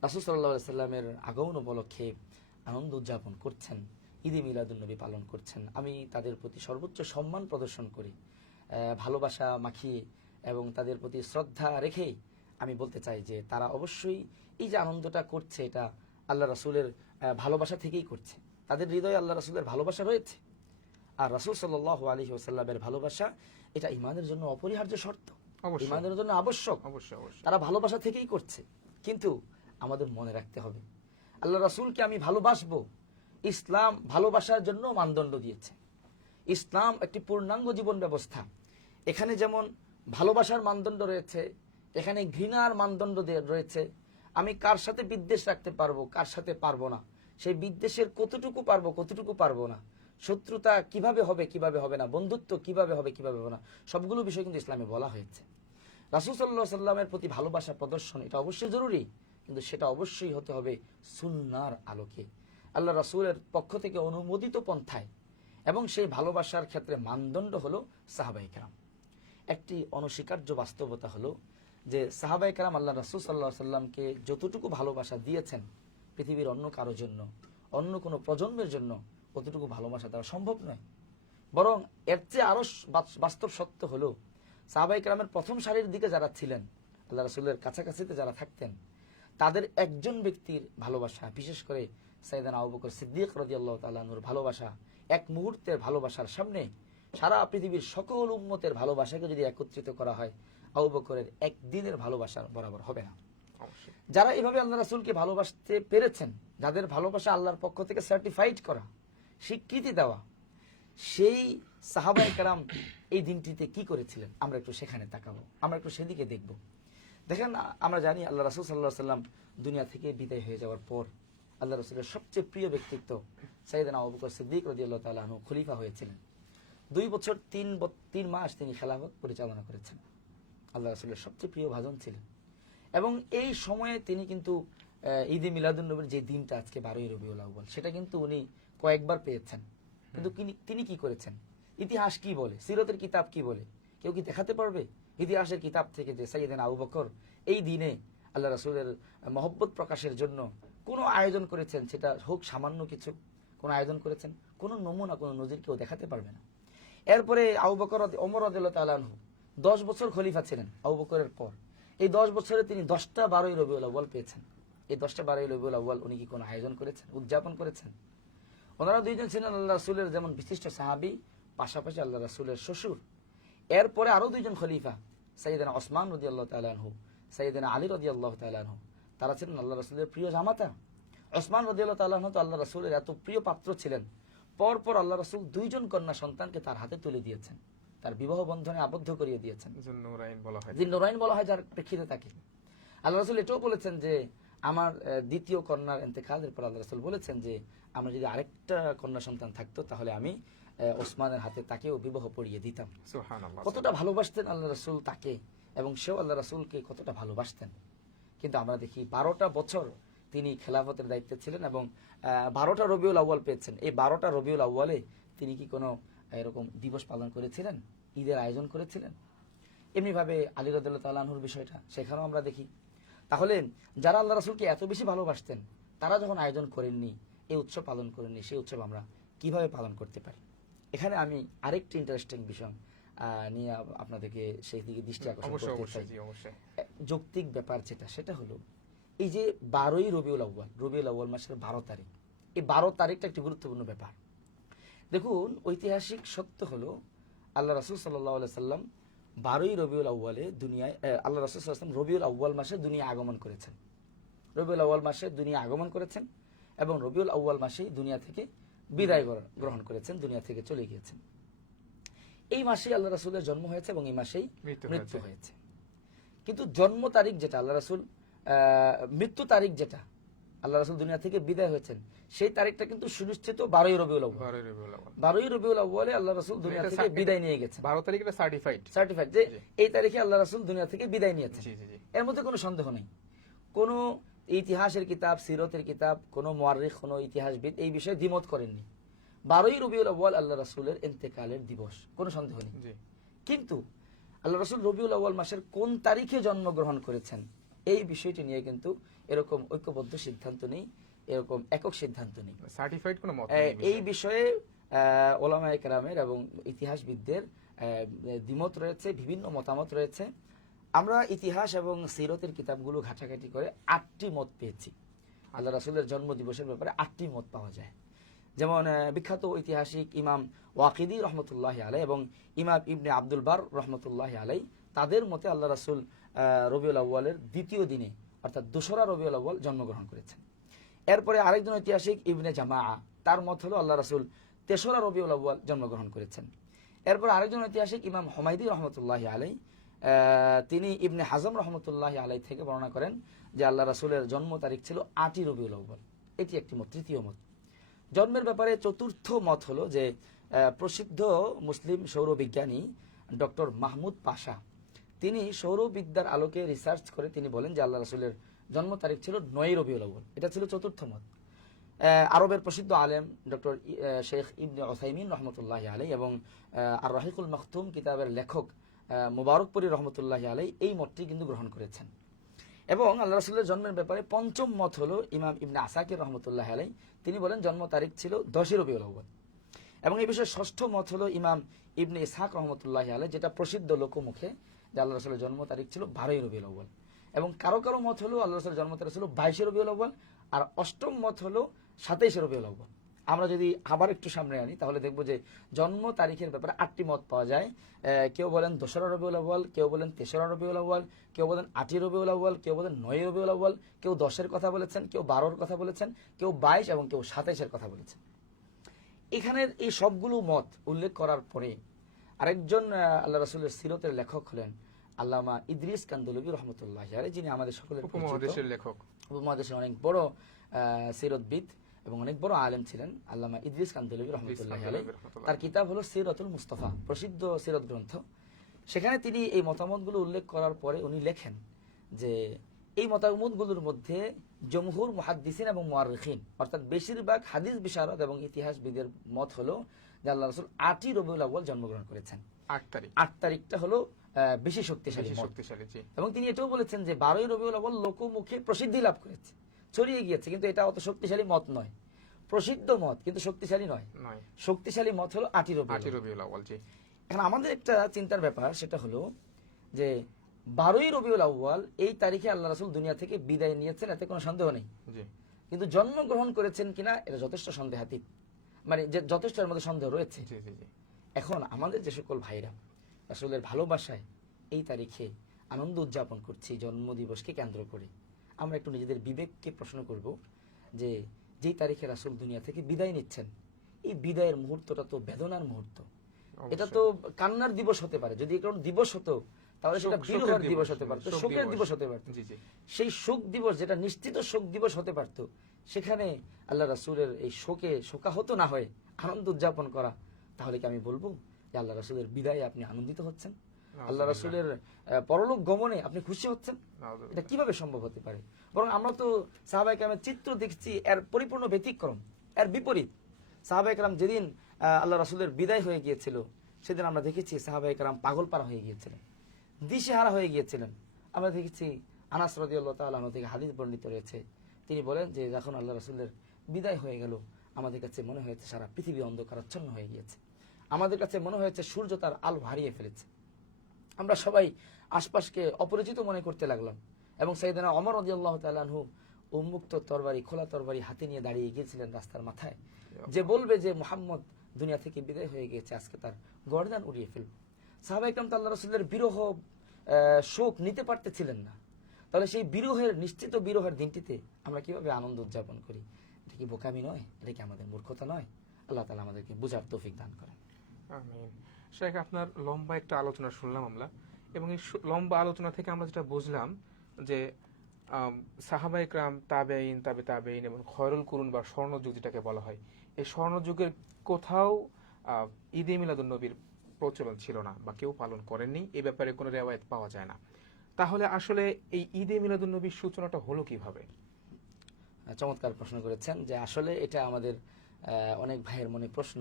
রাসূল সাল্লাল্লাহু আলাইহি সাল্লামের আগমন উপলক্ষে আনন্দ উদযাপন করছেন, ঈদে মিলাদুন্নবী পালন করছেন, আমি তাদের প্রতি সর্বোচ্চ সম্মান প্রদর্শন করি, ভালোবাসা মাখিয়ে এবং তাদের প্রতি শ্রদ্ধা রেখেই আমি বলতে চাই যে তারা অবশ্যই এই যে আনন্দটা করছে এটা আল্লাহ রাসূলের ভালোবাসা থেকেই করছে। তাদের হৃদয়ে আল্লাহ রাসূলের ভালোবাসা রয়েছে, আর রাসূল সাল্লাল্লাহু আলাইহি ওয়াসাল্লামের ভালোবাসা এটা ঈমানের জন্য অপরিহার্য শর্ত, ঈমানের জন্য আবশ্যক। তারা ভালোবাসা থেকেই করছে, কিন্তু আমাদের মনে রাখতে হবে আল্লাহ রাসূলকে আমি ভালোবাসবো, ইসলাম ভালোবাসার জন্য মানদণ্ড দিয়েছে। ইসলাম একটি পূর্ণাঙ্গ জীবন ব্যবস্থা। এখানে যেমন ভালোবাসার মানদণ্ড রয়েছে, এখানে ঘৃণার মানদণ্ড রয়েছে। আমি কার সাথে বিদ্বেষ রাখতে পারবো, কার সাথে পারবো না, সেই বিদ্বেষের কতটুকু পারবো, কতটুকু পারবো না, শত্রুতা কিভাবে হবে, কিভাবে হবে না, বন্ধুত্ব কিভাবে হবে, কিভাবে হবে না, সবগুলো বিষয় কিন্তু ইসলামে বলা হয়েছে। রাসূল সাল্লাল্লাহু আলাইহি সাল্লামের প্রতি ভালোবাসা প্রদর্শন এটা অবশ্যই জরুরি, কিন্তু সেটা অবশ্যই হতে হবে সুন্নাহর আলোকে, আল্লাহ রাসূলের পক্ষ থেকে অনুমোদিত পন্থায়, এবং সেই ভালোবাসার ক্ষেত্রে মানদণ্ড হলো সাহাবায়ে কেরাম। একটি অনস্বীকার্য বাস্তবতা হলো যে সাহাবায়ে কেরাম আল্লাহ রাসূল সাল্লাল্লাহু আলাইহি সাল্লামকে যতটুকু ভালোবাসা দিয়েছেন পৃথিবীর অন্য কারোর জন্য, অন্য কোনো প্রজন্মের জন্য অতটুকু ভালোবাসা দেওয়া সম্ভব নয়। বরং এর চেয়ে আরো বাস্তব সত্য হলো সাহাবায়ে কেরামের প্রথম সারির দিকে যারা ছিলেন, আল্লাহ রাসূলের কাছাকাছিতে যারা থাকতেন, তাদের একজন ব্যক্তির ভালোবাসা, বিশেষ করে সাইয়েদনা আবু বকর সিদ্দিক রাদিয়াল্লাহু তাআলা আনহুর ভালোবাসা, এক মুহূর্তের ভালোবাসার সামনে সারা পৃথিবীর সকল উম্মতের ভালোবাসাকে যদি একত্রিত করা হয়, আবু বকরের একদিনের ভালোবাসার বরাবর হবে না। যারা এভাবে আল্লাহ রাসূলকে ভালোবাসতে পেরেছেন, যাদের ভালোবাসা আল্লাহর পক্ষ থেকে সার্টিফাইড করা, স্বীকৃতি দেওয়া, সেই সাহাবায়ে কেরাম এই দিনটিতে কি করেছিলেন আমরা একটু সেখানে তাকাবো, আমরা একটু সেদিকে দেখব। দেখেন, আমরা জানি আল্লাহ রাসূল সাল্লাল্লাহু আলাইহি সাল্লাম দুনিয়া থেকে বিদায় হয়ে যাওয়ার পর আল্লাহ রাসূলের সবচেয়ে প্রিয় ব্যক্তিত্ব সাইয়েদনা আবু বকর সিদ্দিক রাদিয়াল্লাহু তাআলা আনহু খলিফা হয়েছিলেন। 2 বছর 3 মাস তিনি খেলাফত পরিচালনা করেছেন। আল্লাহ রাসূলের সবচেয়ে প্রিয় ভাজন ছিলেন, এবং এই সময়ে তিনি কিন্তু ঈদে মিলাদুন্নবীর যে দিনটা আজকে 12ই রবিউল আউয়াল, সেটা কিন্তু উনি কয়েকবার পেয়েছেন। কিন্তু তিনি কি করেছেন, ইতিহাস কি বলে, সিরতের কিতাব কি বলে, কেউ কি দেখাতে পারবে ইতিহাসের কিতাব থেকে যে সাইয়েদনা আবু বকর এই দিনে আল্লাহ রাসূলের মহব্বত প্রকাশের জন্য কোনো আয়োজন করেছেন, সেটা হোক সামান্য কিছু, কোনো আয়োজন করেছেন, কোনো নমুনা, কোনো নজির কেউ দেখাতে পারবে না। এরপরে আবু বকর ওমর রাদিয়াল্লাহু তাআলা আনহু 10 বছর খলিফা ছিলেন আবু বকরের পর। এই 10 বছরে তিনি 10টা 12ই রবিউল আউয়াল পেয়েছেন। এই 10টা 12ই রবিউল আউয়াল উনি কি কোনো আয়োজন করেছেন, উদযাপন করেছেন? ওনারা দুইজন ছিলেন আল্লাহ রাসূলের যেমন বিশিষ্ট সাহাবী, পাশাপাশি আল্লাহ রাসূলের শ্বশুর। এরপরে আরো দুইজন খলিফা, সাইয়েদনা ওসমান রাদিয়াল্লাহু তাআলা আনহু, সাইয়েদনা আলী রাদিয়াল্লাহু তাআলা আনহু, তারা ছিলেন আল্লাহ রাসূলের প্রিয় জামাতা। ওসমান রাদিয়াল্লাহু তাআলা আনহু তো আল্লাহ রাসূলের এত প্রিয় পাত্র ছিলেন, পর আল্লাহ রাসূল দুইজন কন্যা সন্তানকে তার হাতে তুলে দিয়েছেন, তার বিবাহ বন্ধনে আবদ্ধ করিয়ে দিয়েছেন। নূরাইন বলা হয়, নূরাইন বলা হয় যার প্রেক্ষিতে তাকে। আল্লাহ রাসূল এটাও বলেছেন যে আমার দ্বিতীয় কন্যার ইন্তেকালের পর আল্লাহ রাসূল বলেছেন যে আমার যদি আরেকটা কন্যা সন্তান থাকতো তাহলে আমি ওসমানের হাতে তাকেও বিবাহ পড়িয়ে দিতাম। সুবহানাল্লাহ। কতটা ভালোবাসতেন আল্লাহ রাসূল তাকে, এবং সেও আল্লাহ রাসূলকে কতটা ভালোবাসতেন। কিন্তু আমরা দেখি 12টা বছর তিনি খেলাফতের দায়িত্বে ছিলেন এবং 12টা রবিউল আউয়াল পেয়েছেন। এই 12টা রবিউল আউয়ালে তিনি কি কোনো এরকম দিবস পালন করেছিলেন, ঈদের আয়োজন করেছিলেন? এমনিভাবে আলী রাদিয়াল্লাহু তাআলা আনহুর বিষয়টা সেখানেও আমরা দেখি। তাহলে যারা আল্লাহ রাসূলকে এত বেশি ভালোবাসতেন তারা যখন আয়োজন করেননি, এই উৎসব পালন করেননি, সেই উৎসব আমরা কিভাবে পালন করতে পারি? এখানে আমি আরেকটি ইন্টারেস্টিং বিষয় নিয়ে আপনাদেরকে সেই দিকে দৃষ্টি আকর্ষণ করতে চাই। যৌক্তিক ব্যাপার যেটা, সেটা হলো এই যে 12ই রবিউল আউয়াল মাসের 12 তারিখ, এই 12 তারিখটা একটি গুরুত্বপূর্ণ ব্যাপার। দেখুন, ঐতিহাসিক সত্য হলো আল্লাহ রাসূল সাল্লাল্লাহু আলাইহি সাল্লাম 12ই রবিউল আউয়ালে দুনিয়ায় আল্লাহ রাসূল সাল্লাল্লাহু আলাইহি সাল্লাম রবিউল আউয়াল মাসে দুনিয়া আগমন করেছেন। রবিউল আউয়াল মাসে দুনিয়া আগমন করেছেন এবং রবিউল আউয়াল মাসেই দুনিয়া থেকে বিদায় গ্রহণ করেছেন, দুনিয়া থেকে চলে গিয়েছেন। এই মাসেই আল্লাহ রাসূলের জন্ম হয়েছে এবং এই মাসেই মৃত্যু হয়েছে। কিন্তু জন্ম তারিখ যেটা আল্লাহ রাসূল, মৃত্যু তারিখ যেটা আল্লাহ রাসূল দুনিয়া থেকে বিদায় হয়েছেন, সেই তারিখটা কিন্তু সুনিশ্চিত 12ই রবিউল আউয়াল। 12ই রবিউল আউয়ালে আল্লাহ রাসূল দুনিয়া থেকে বিদায় নিয়ে গেছেন। 12 তারিখটা সার্টিফাইড যে এই তারিখে আল্লাহ রাসূল দুনিয়া থেকে বিদায় নিয়েছেন। এর মধ্যে কোনো সন্দেহ নেই। কোনো ইতিহাসের কিতাব, সিরতের কিতাব, কোনো মুআররিখ, কোনো ইতিহাসবিদ এই বিষয়ে দ্বিমত করেননি। 12ই রবিউল আউয়াল আল্লাহ রাসূলের ইন্তেকালের দিবস, কোনো সন্দেহ নেই। কিন্তু আল্লাহ রাসূল রবিউল আউয়াল মাসের কোন তারিখে জন্মগ্রহণ করেছেন এই বিষয়টি নিয়ে কিন্তু এরকম ঐক্যবদ্ধ সিদ্ধান্ত নেই, এরকম একক সিদ্ধান্ত নেই, সার্টিফাইড কোনো মত এই বিষয়ে ওলামায়ে কেরামের এবং ইতিহাসবিদদের দ্বিমত রয়েছে, বিভিন্ন মতামত রয়েছে। আমরা ইতিহাস এবং সিরতের কিতাবগুলো ঘাটাঘাটি করে 8টি মত পেয়েছি। আল্লাহ রাসূলের জন্ম দিবসের ব্যাপারে 8টি মত পাওয়া যায়। যেমন বিখ্যাত ঐতিহাসিক ইমাম ওয়াকিদি রহমতুল্লাহ আলাই এবং ইমাম ইবনে আব্দুল বার রহমতুল্লাহ আলাই, তাদের মতে আল্লাহ রাসূল রবিউল আউয়ালের দ্বিতীয় দিনে অর্থাৎ 2রা রবিউল আউয়াল জন্মগ্রহণ করেছেন। এরপরে আরেকজন ঐতিহাসিক ইবনে জামাআ, তার মত হলো আল্লাহ রাসূল 3রা রবিউল আউয়াল জন্মগ্রহণ করেছেন। এরপর আরেকজন ঐতিহাসিক ইমাম হুমায়দি রহমতুল্লাহ আলাই, তিনি ইবনে হাজম রহমতুল্লাহ আলাই থেকে বর্ণনা করেন যে আল্লাহ রাসূলের জন্ম তারিখ ছিল 8ই রবিউল আউয়াল। এটি একটি মত। তৃতীয় মত, জন্মের ব্যাপারে চতুর্থ মত হলো যে প্রসিদ্ধ মুসলিম সৌরবিজ্ঞানী ডক্টর মাহমুদ পাশা, তিনি সৌরবিদ্যার আলোকে রিসার্চ করে তিনি বলেন যে আল্লাহ রাসূলের জন্ম তারিখ ছিল 9ই রবিউল আউয়াল। এটা ছিল চতুর্থ মত। আরবের প্রসিদ্ধ আলেম ডক্টর শেখ ইবনে উসাইমিন রহমতুল্লাহ আলাই এবং আর রাহিকুল মাখতুম কিতাবের লেখক মুবারকপুরি রহমতুল্লাহ আলাই এই মতটি কিন্তু গ্রহণ করেছেন। এবং আল্লাহ রাসূলের জন্মের ব্যাপারে পঞ্চম মত হলো ইমাম ইবনে আসাকির রহমতুল্লাহ আলাই, তিনি বলেন জন্ম তারিখ ছিল 10ই রবিউল আউয়াল। এবং এই বিষয়ে ষষ্ঠ মত হলো ইমাম ইবনে ইসহাক রহমতুল্লাহ আলাই, যেটা প্রসিদ্ধ লোকমুখে যে আল্লাহ রাসূলের জন্ম তারিখ ছিল 12ই রবিউল আউয়াল। এবং কারো কারো মত হলো আল্লাহ রাসূলের জন্ম তারিখ ছিল 22ই রবিউল আউয়াল, আর অষ্টম মত হলো 27ই রবিউল আউয়াল। আমরা যদি আবার একটু সামনে আনি তাহলে দেখবো যে জন্ম তারিখের ব্যাপারে 8টি মত পাওয়া যায়। কেউ বলেন 2রা রবিউল আউয়াল, কেউ বলেন 3রা রবিউল আউয়াল, কেউ বলেন 8ই রবিউল আউয়াল, কেউ বলেন 9ই রবিউল আউয়াল, কেউ 10-এর কথা বলেছেন, কেউ 12-এর কথা বলেছেন, কেউ 22 এবং কেউ 27-এর কথা বলেছেন। এখানের এই সবগুলো মত উল্লেখ করার পরে আরেকজন আল্লাহ রাসূলের সিরতের লেখক হলেন আল্লামা ইদ্রিস কান্দলবী রহমতুল্লাহ আলাইহি, যিনি আমাদের সকলের উপমহাদেশের লেখক, উপমহাদেশের অনেক বড় সিরতবিদ এবং অনেক বড় আলেম ছিলেন আল্লামা ইদ্রিস কান্দলবী রহমতুল্লাহ আলাইহি। তার কিতাব হলো সিরাতুল মুস্তাফা, প্রসিদ্ধ সিরত গ্রন্থ। সেখানে তিনি এই মতামতগুলো উল্লেখ করার পরে উনি লেখেন যে এই মতামতগুলোর মধ্যে জমহুর মুহাদ্দিসিন এবং মুআররিখিন অর্থাৎ বেশিরভাগ হাদিস বিশারদ এবং ইতিহাসবিদের মত হলো যে আল্লাহ রাসূল 8ই রবিউল আউয়াল জন্মগ্রহণ করেছেন। 8 তারিখটা হলো বেশি শক্তিশালী। এবং তিনি এটাও বলেছেন যে 12ই রবিউল আউয়াল লোকমুখে প্রসিদ্ধি লাভ করেছে, ছড়িয়ে গিয়েছে, কিন্তু এটা অত শক্তিশালী মত নয়। প্রসিদ্ধ মত কিন্তু শক্তিশালী নয়। শক্তিশালী মত হলো 8ই রবিউল আউয়াল। এখন আমাদের একটা চিন্তার ব্যাপার, সেটা হলো যে 12ই রবিউল আউয়াল এই তারিখে আল্লাহ রাসূল দুনিয়া থেকে বিদায় নিয়েছেন, এতে কোনো সন্দেহ নেই। কিন্তু জন্মগ্রহণ করেছেন কিনা এটা যথেষ্ট সন্দেহাতীত, মানে যে যথেষ্ট এর মধ্যে সন্দেহ রয়েছে। এখন আমাদের যে সকল ভাইরা রাসূলের ভালোবাসায় এই তারিখে আনন্দ উদযাপন করছি জন্মদিবসকে কেন্দ্র করে, আমরা একটু নিজেদের বিবেককে প্রশ্ন করব যে যেই তারিখে রাসূল দুনিয়া থেকে বিদায় নিচ্ছেন এই বিদায়ের মুহূর্তটা তো বেদনার মুহূর্ত, এটা অবশ্যই। তো কান্নার দিবস হতে পারে, যদি কোনো দিবস হতো তাহলে সেটা শোকের বিরহের দিবস দিবস, হতে পারতো, শোক শোকের দিবস। দিবস হতে পারতো। জি জি। সেই শোক দিবস যেটা নিশ্চিত শোক দিবস হতে পারতো, সেখানে আল্লাহ রাসূলের এই শোকে শোকাহত না হয়ে আনন্দ উদযাপন করা, তাহলে কি আমি বলবো যে আল্লাহ রাসূলের বিদায়ে আপনি আনন্দিত হচ্ছেন, আল্লাহ রাসূলের পরলোক গমনে আপনি খুশি হচ্ছেন? এটা কিভাবে সম্ভব হতে পারে? বরং আমরা তো সাহাবায়ে কেরামের চিত্র দেখছি এর পরিপূর্ণ ব্যতিক্রম, এর বিপরীত। সাহাবায়ে কেরাম যেদিন আল্লাহ রাসূলের বিদায় হয়ে গিয়েছিল, সেদিন আমরা দেখেছি সাহাবায়ে কেরাম পাগলপাড়া হয়ে গিয়েছিলেন, দিশেহারা হয়ে গিয়েছিলেন। আমরা দেখেছি আনাস রাদিয়াল্লাহু তাআলা আনহু থেকে হাদিস বর্ণিত রয়েছে, তিনি বলেন যে যখন আল্লাহ রাসূলের বিদায় হয়ে গেল, আমাদের কাছে মনে হয়েছে সারা পৃথিবী অন্ধকারাচ্ছন্ন হয়ে গিয়েছে, আমাদের কাছে মনে হয়েছে সূর্য তার আলো হারিয়ে ফেলেছে। আমরা সবাই আশপাশকে অপরিচিত মনে করতে লাগলাম, এবং সাইয়েদনা ওমর রাদিয়াল্লাহু তাআলা আনহু উন্মুক্ত তরবারি, খোলা তরবারি হাতে নিয়ে দাঁড়িয়ে গিয়েছিলেন রাস্তার মাথায়, যে বলবে যে মুহাম্মদ দুনিয়া থেকে বিদায় হয়ে গিয়েছে, আজকে তার গর্দান উড়িয়ে ফেলবে। সাহাবায়ে কেরাম তো আল্লাহ রাসূলের বিরহ শোক নিতে পারতেছিলেন না। তাহলে সেই বিরহের, নিশ্চিত বিরহের দিনটিতে আমরা কিভাবে আনন্দ উদযাপন করি? এটা কি বোকামি নয়? এটা কি আমাদের মূর্খতা নয়? আল্লাহ তাআলা আমাদেরকে বুঝার তৌফিক দান করেন। আমিন। শেখ, আপনার লম্বা একটা আলোচনা শুনলাম আমরা, এবং এই লম্বা আলোচনা থেকে আমরা যেটা বুঝলাম যে সাহাবায়ে কেরাম, তাবেঈন, তাবে তাবেঈন এবং খয়রুল কুরুন বা স্বর্ণযুগ যেটাকে বলা হয়, এই স্বর্ণযুগের কোথাও ঈদে মিলাদুন নবীর প্রচলন ছিল না বা কেউ পালন করেননি, এ ব্যাপারে কোনো রেওয়ায়েত পাওয়া যায় না। তাহলে আসলে এই ঈদে মিলাদুন নবীর সূচনাটা হলো কিভাবে? চমৎকার প্রশ্ন করেছেন, যে আসলে এটা আমাদের অনেক ভাইয়ের মনে প্রশ্ন,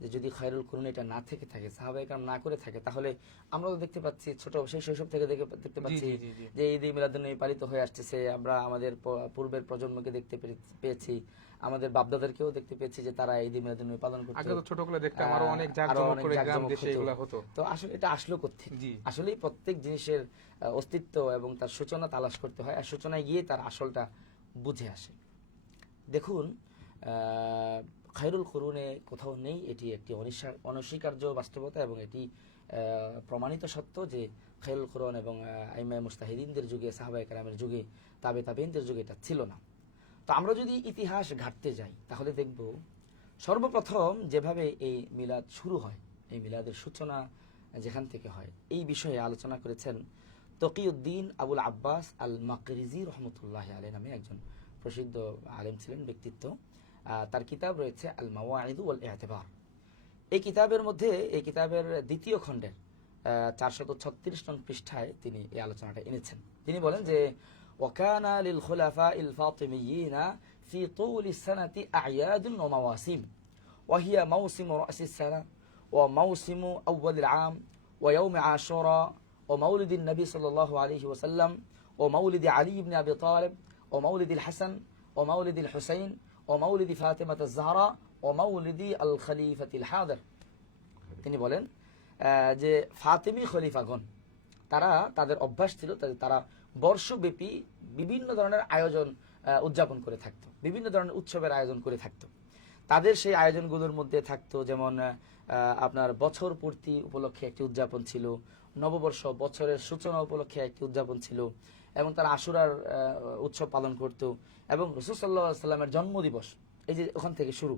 যে যদি খায়রুল কুরুন এটা না থেকে থাকে, সাহাবায়ে কেরাম না করে থাকে, তাহলে আমরা তো দেখতে পাচ্ছি ছোট সেই শৈশব থেকে দেখতে পাচ্ছি জি, জি। যে ঈদ মিলাদুন নবী পালিত হয়ে আসতেছে। আমরা আমাদের পূর্বের প্রজন্মকে দেখতে পেয়েছি, আমাদের বাপদাদারকেও দেখতে পেয়েছি যে তারা ঈদ মিলাদুন নবী পালন করতো। আগে তো ছোটগুলো দেখতাম আরো অনেক জাঁকজমক করে গ্রাম দেশে এগুলো হতো। তো আসলে এটা আসলো কোত্থেকে? জি। আসলেই প্রত্যেক জিনিসের অস্তিত্ব এবং তার সূচনা তালাশ করতে হয়, আর সূচনায় গিয়ে তার আসলটা বুঝে আসে। দেখুন, খায়রুল কুরুনে কোথাও নেই, এটি একটি অনস্বীকার্য বাস্তবতা, এবং এটি প্রমাণিত সত্য যে খায়রুল কুরুন এবং আইমায়ে মুজতাহিদিনদের যুগে, সাহাবায়ে কেরামের যুগে, তাবে তাবেঈনদের যুগে এটা ছিল না। তো আমরা যদি ইতিহাস ঘাঁটতে যাই, তাহলে দেখব সর্বপ্রথম যেভাবে এই মিলাদ শুরু হয়, এই মিলাদের সূচনা যেখান থেকে হয়, এই বিষয়ে আলোচনা করেছেন তকিউদ্দিন আবুল আব্বাস আল মাকরিজি রহমতুল্লাহ আলাইহি নামে একজন প্রসিদ্ধ আলেম ছিলেন, ব্যক্তিত্ব। তার কিতাব রয়েছে আল মাওয়াইদ ওয়াল ইতিবার। এই কিতাবের মধ্যে, এই কিতাবের দ্বিতীয় খণ্ডের 436 নং পৃষ্ঠায় তিনি এই আলোচনাটা এনেছেন। তিনি বলেন যে ওয়াকানা লিল খুলাফাইল ফাতিমিয়্যিনা ফি তুলিস সানাতি আ'য়াদুন ওয়া মাওয়াসিম ওয়া হিয়া মাওসিমু রা'সিস সানা ওয়া মাওসিমু আউওয়ালিল আম ওয়া ইয়াউম আশুরা ওয়া মাউলিদিন নবী সাল্লাল্লাহু আলাইহি ওয়াসাল্লাম ওয়া মাউলিদি আলী ইবনে আবি তালিব ওয়া মাউলিদিল হাসান ওয়া মাউলিদিল হুসাইন ওয়া মাউলিদি ফাতিমাতুজ জাহরা ওয়া মাউলিদি আল খলিফাতিল হাদির। তিনি বলেন যে ফাতিমি খলিফাগণ, তারা, তাদের অভ্যাস ছিল, তারা বর্ষব্যাপী বিভিন্ন ধরনের আয়োজন উদযাপন করে থাকতো, বিভিন্ন ধরনের উৎসবের আয়োজন করে থাকতো। তাদের সেই আয়োজনগুলোর মধ্যে থাকতো যেমন আপনার বছর পূর্তি উপলক্ষে একটি উদযাপন ছিল, নববর্ষ, বছরের সূচনা উপলক্ষে একটি উদযাপন ছিল, এবং তারা আশুরার উৎসব পালন করত, এবং রাসূল সাল্লাল্লাহু আলাইহি ওয়াসাল্লামের জন্মদিবস, এই যে ওখান থেকে শুরু,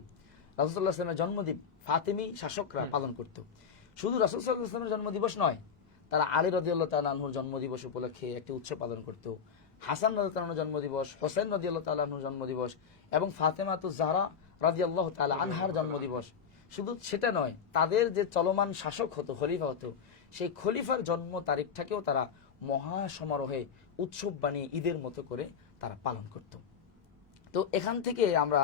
রাসূল সাল্লাল্লাহু আলাইহি ওয়াসাল্লামের জন্মদিন ফাতিমি শাসকরা পালন করত। শুধু রাসূল সাল্লাল্লাহু আলাইহি ওয়াসাল্লামের জন্মদিবস নয়, তারা আলী রাদিয়াল্লাহু তাআলা আনহুর জন্মদিবস উপলক্ষে একটি উৎসব পালন করত, হাসান রাদিয়াল্লাহু তাআলার জন্মদিবস, হোসেন রাদিয়াল্লাহু তাআলা আনহুর জন্মদিবস, এবং ফাতেমাতুজ জাহরা রাদিয়াল্লাহু তাআলা আনহার জন্মদিবস। শুধু সেটা নয়, তাদের যে চলমান শাসক হতো, খলিফা হতো, সেই খলিফার জন্ম তারিখটাকেও তারা মহা সমারোহে উৎসব বানিয়ে ঈদের মতো করে তারা পালন করত। তো এখান থেকে আমরা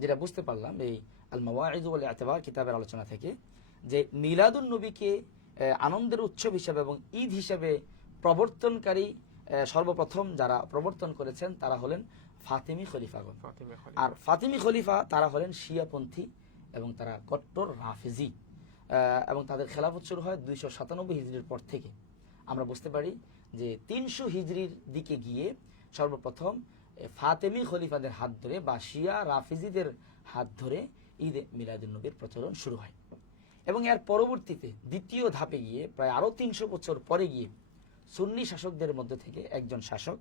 যেটা বুঝতে পারলাম এই আল মাওয়াইদ ওয়াল ইতিবার কিতাবের আলোচনা থেকে, যে মিলাদুন নবীকে আনন্দের উৎসব হিসেবে এবং ঈদ হিসেবে প্রবর্তনকারী সর্বপ্রথম যারা প্রবর্তন করেছেন তারা হলেন ফাতিমি খলিফাগণ। আর ফাতিমি খলিফা তারা হলেন শিয়াপন্থী এবং তারা কট্টর রাফিজি, এবং তাদের খেলাফত শুরু হয় 297 হিজরির পর থেকে। আমরা বুঝতে পারি যে 300 হিজরির দিকে গিয়ে সর্বপ্রথম ফাতেমি খলিফাদের হাত ধরে বা শিয়া রাফিজিদের হাত ধরে ঈদ মিলাদুন নবীর প্রচলন শুরু হয়, এবং এর পরবর্তীতে দ্বিতীয় ধাপে গিয়ে প্রায় আরো 300 বছর পরে গিয়ে সুন্নি শাসকদের মধ্যে থেকে একজন শাসক,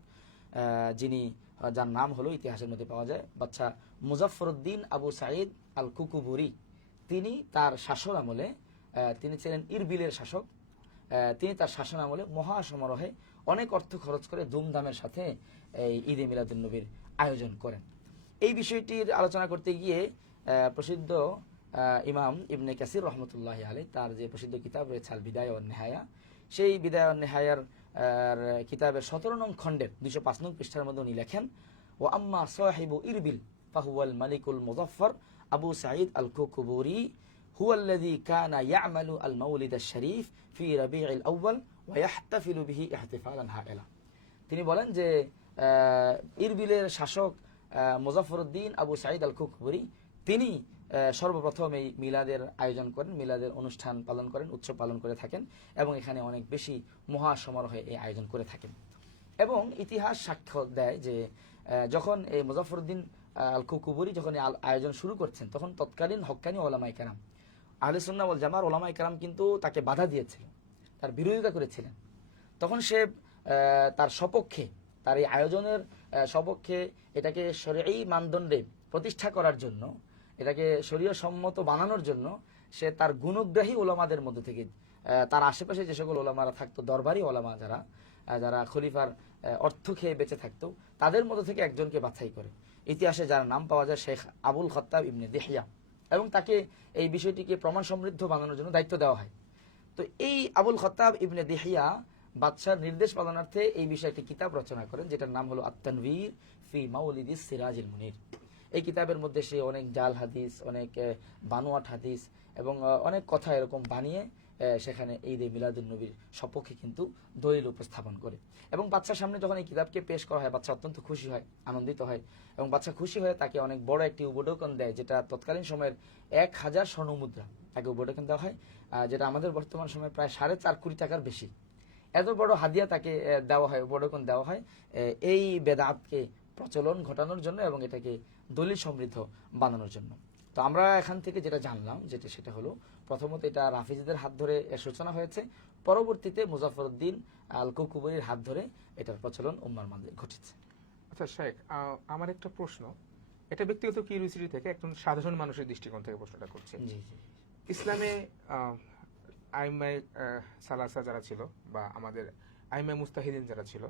যার নাম হলো ইতিহাসের মধ্যে পাওয়া যায় বাদশা মুজাফফরউদ্দিন আবু সাঈদ আল কুকুবুরি, তিনি তার শাসন আমলে তিনি ছিলেন ইরবিলের শাসক। তিনি তার শাসন আমলে মহাসমারোহে অনেক অর্থ খরচ করে ধুমধামের সাথে এই ঈদে মিলাদুন্নবীর আয়োজন করেন। এই বিষয়টির আলোচনা করতে গিয়ে প্রসিদ্ধ ইমাম ইবনে কাসির রহমতুল্লাহ আলাইহি তার যে প্রসিদ্ধ কিতাব রয়েছে আল বিদায়া ওয়ান নেহায়া, সেই বিদায়া ওয়ান নেহায়ার কিতাবের 17 নং খণ্ডের 205 নং পৃষ্ঠার মধ্যে উনি লেখেন, ও আম্মা সাহিবু ইরবিল ফাহুয়াল মালিকুল মুজাফফর আবু সাঈদ আল কুকুবুরি হুয়াল্লাযী কানা ইয়ামালু আল মাউলিদ আশ শরীফ ফি রাবিউল আউয়াল ওয়া ইয়াহতাফিলু বিহি ইহতিফালান হাইলা। তিনি বলেন যে ইরবিলের শাসক মুজাফফরউদ্দিন আবু সাঈদ আল কুকুবুরি তিনি সর্বপ্রথম এই মিলাদের আয়োজন করেন, মিলাদের অনুষ্ঠান পালন করেন, উৎসব পালন করে থাকেন এবং এখানে অনেক বেশি মহাসমারোহে এই আয়োজন করে থাকেন। এবং ইতিহাস সাক্ষ্য দেয় যে যখন এই মুজাফফরউদ্দিন আল কুকুবুরি যখন এই আয়োজন শুরু করছেন, তখন তৎকালীন হক্কানি ওলামায়ে কেরাম, আহলে সুন্নাহ ওয়াল জামার ওলামায়ে কেরাম কিন্তু তাকে বাধা দিয়েছিল, তার বিরোধিতা করেছিলেন। তখন সে তার সপক্ষে, তার এই আয়োজনের সপক্ষে এটাকে শরঈ মানদণ্ডে প্রতিষ্ঠা করার জন্য, এটাকে শরীয় সম্মত বানানোর জন্য সে তার গুণগ্রাহী ওলামাদের মধ্যে থেকে, তার আশেপাশে যে সকল ওলামারা থাকতো, দরবারি ওলামা যারা যারা খলিফার অর্থ খেয়ে বেঁচে থাকতো, তাদের মধ্যে থেকে একজনকে বাছাই করে। ইতিহাসে যার নাম পাওয়া যায় শেখ আবুল খত্তাব ইবনে দিহিয়া, এবং তাকে এই বিষয়টিকে প্রমাণ সমৃদ্ধ বানানোর জন্য দায়িত্ব দেওয়া হয়। তো এই আবুল খত্তাব ইবনে দিহিয়া বাদশার নির্দেশ পালনার্থে এই বিষয়ে একটি কিতাব রচনা করেন, যেটার নাম হলো আত-তানভীর ফি মাউলিদিস সিরাজিল মুনির। এই কিতাবের মধ্যে সে অনেক জাল হাদিস, অনেক বানোয়াট হাদিস এবং অনেক কথা এরকম বানিয়ে সেখানে ঈদে মিলাদুন্নবীর সপক্ষে কিন্তু দলিল উপস্থাপন করে। এবং বাদশার সামনে যখন এই কিতাবকে পেশ করা হয়, বাদশা অত্যন্ত খুশি হয়, আনন্দিত হয়, এবং বাদশা খুশি হয়ে তাকে অনেক বড় একটি উপঢৌকন দেয়, যেটা তৎকালীন সময়ের 1000 স্বর্ণমুদ্রা তাকে উপঢৌকন দেওয়া হয়, যেটা আমাদের বর্তমান সময়ে প্রায় 4.5 কোটি টাকার বেশি। এত বড় হাদিয়া তাকে দেওয়া হয়, উপঢৌকন দেওয়া হয় এই বেদাতকে প্রচলন ঘটানোর জন্য এবং এটাকে দলিল সমৃদ্ধ বানানোর জন্য। তো আমরা এখান থেকে যেটা জানলাম, সেটা হলো প্রথমত এটা রাফিজিদের হাত ধরে এর সূচনা হয়েছে, পরবর্তীতে মুজাফফরউদ্দিন আল কুকুবুরির হাত ধরে এটার প্রচলন উম্মার মাঝে ঘটেছে। আচ্ছা শেখ, আমার একটা প্রশ্ন, এটা ব্যক্তিগত কিউরিওসিটি থেকে একজন সাধারণ মানুষের দৃষ্টিকোণ থেকে প্রশ্নটা করছে। জি জি। ইসলামে আইমাই সালাসা যারা ছিল, বা আমাদের আইমাই মুস্তাহিদিন যারা ছিল,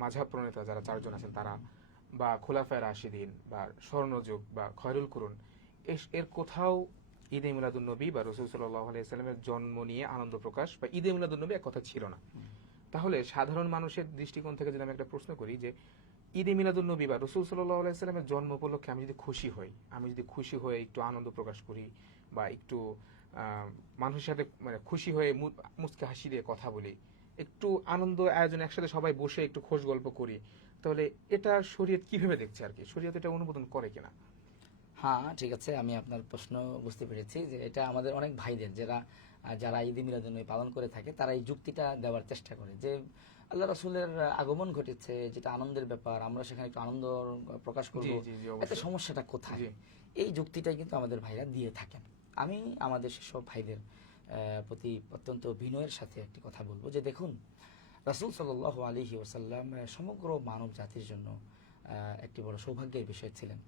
মাযহাব প্রণেতা যারা 4 জন আছেন তারা, বা খোলাফায়ে রাশিদিন বা স্বর্ণযুগ বা খয়রুল কুরুন, এর কোথাও ঈদে মিলাদুন্নবী বা রাসূল সাল্লাল্লাহু আলাইহি ওয়াসাল্লামের জন্ম নিয়ে আনন্দ প্রকাশ বা ঈদে মিলাদুন্নবী এক কথা ছিল না। তাহলে সাধারণ মানুষের দৃষ্টিকোণ থেকে যদি আমি একটা প্রশ্ন করি যে ঈদে মিলাদুন্নবী বা রাসূল সাল্লাল্লাহু আলাইহি ওয়াসাল্লামের জন্ম উপলক্ষে আমি যদি খুশি হয়ে একটু আনন্দ প্রকাশ করি বা একটু মানুষের সাথে মানে খুশি হয়ে মুচকে হাসি দিয়ে কথা বলি, একটু আনন্দ আয়োজন একসাথে সবাই বসে একটু খোশ গল্প করি, তাহলে এটা শরীয়ত কিভাবে দেখছে আর কি, শরীয়ত এটা অনুমোদন করে কিনা? হ্যাঁ, ঠিক আছে, আমি আপনার প্রশ্ন বুঝতে পেরেছি যে এটা আমাদের অনেক ভাইদের যারা ঈদে মিলাদুন্নবী পালন করে থাকে, তারা এই যুক্তিটা দেওয়ার চেষ্টা করে যে আল্লাহ রাসূলের আগমন ঘটেছে, যেটা আনন্দের ব্যাপার, আমরা সেখানে একটু আনন্দ প্রকাশ করব, এতে সমস্যাটা কোথায়? এই যুক্তিটাই কিন্তু আমাদের ভাইরা দিয়ে থাকেন। আমি আমাদের সেসব ভাইদের প্রতি অত্যন্ত বিনয়ের সাথে একটি কথা বলবো যে দেখুন, রাসূল সাল্লাল্লাহু আলাইহি ওয়াসাল্লাম সমগ্র মানব জাতির জন্য একটি বড় সৌভাগ্যের বিষয় ছিলেন।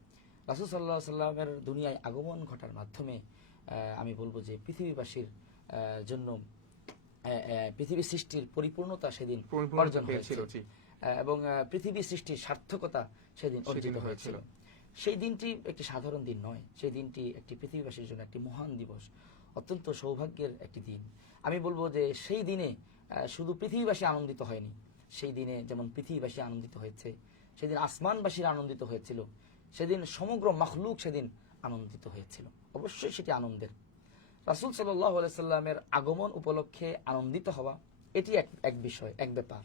রাসূল সাল্লাল্লাহু আলাইহি ওয়াসাল্লামের দুনিয়ায় আগমন ঘটার মাধ্যমে আমি বলবো যে পৃথিবীবাসীর জন্য পৃথিবী সৃষ্টির পরিপূর্ণতা সেদিন অর্জন হয়েছিল এবং পৃথিবী সৃষ্টির সার্থকতা সেদিন অর্জিত হয়েছিল। সেই দিনটি একটি সাধারণ দিন নয়, সেই দিনটি একটি পৃথিবীবাসীর জন্য একটি মহান দিবস, অত্যন্ত সৌভাগ্যের একটি দিন। আমি বলবো যে সেই দিনে শুধু পৃথিবীবাসী আনন্দিত হয়নি, সেই দিনে যেমন পৃথিবীবাসী আনন্দিত হয়েছে, সেদিন আসমানবাসীরা আনন্দিত হয়েছিল, সেদিন সমগ্র মাখলুক সেদিন আনন্দিত হয়েছিল। অবশ্যই সেটি আনন্দের। রাসূল সাল্লাল্লাহু আলাইহি সাল্লামের আগমন উপলক্ষে আনন্দিত হওয়া এটি এক বিষয়, এক ব্যাপার।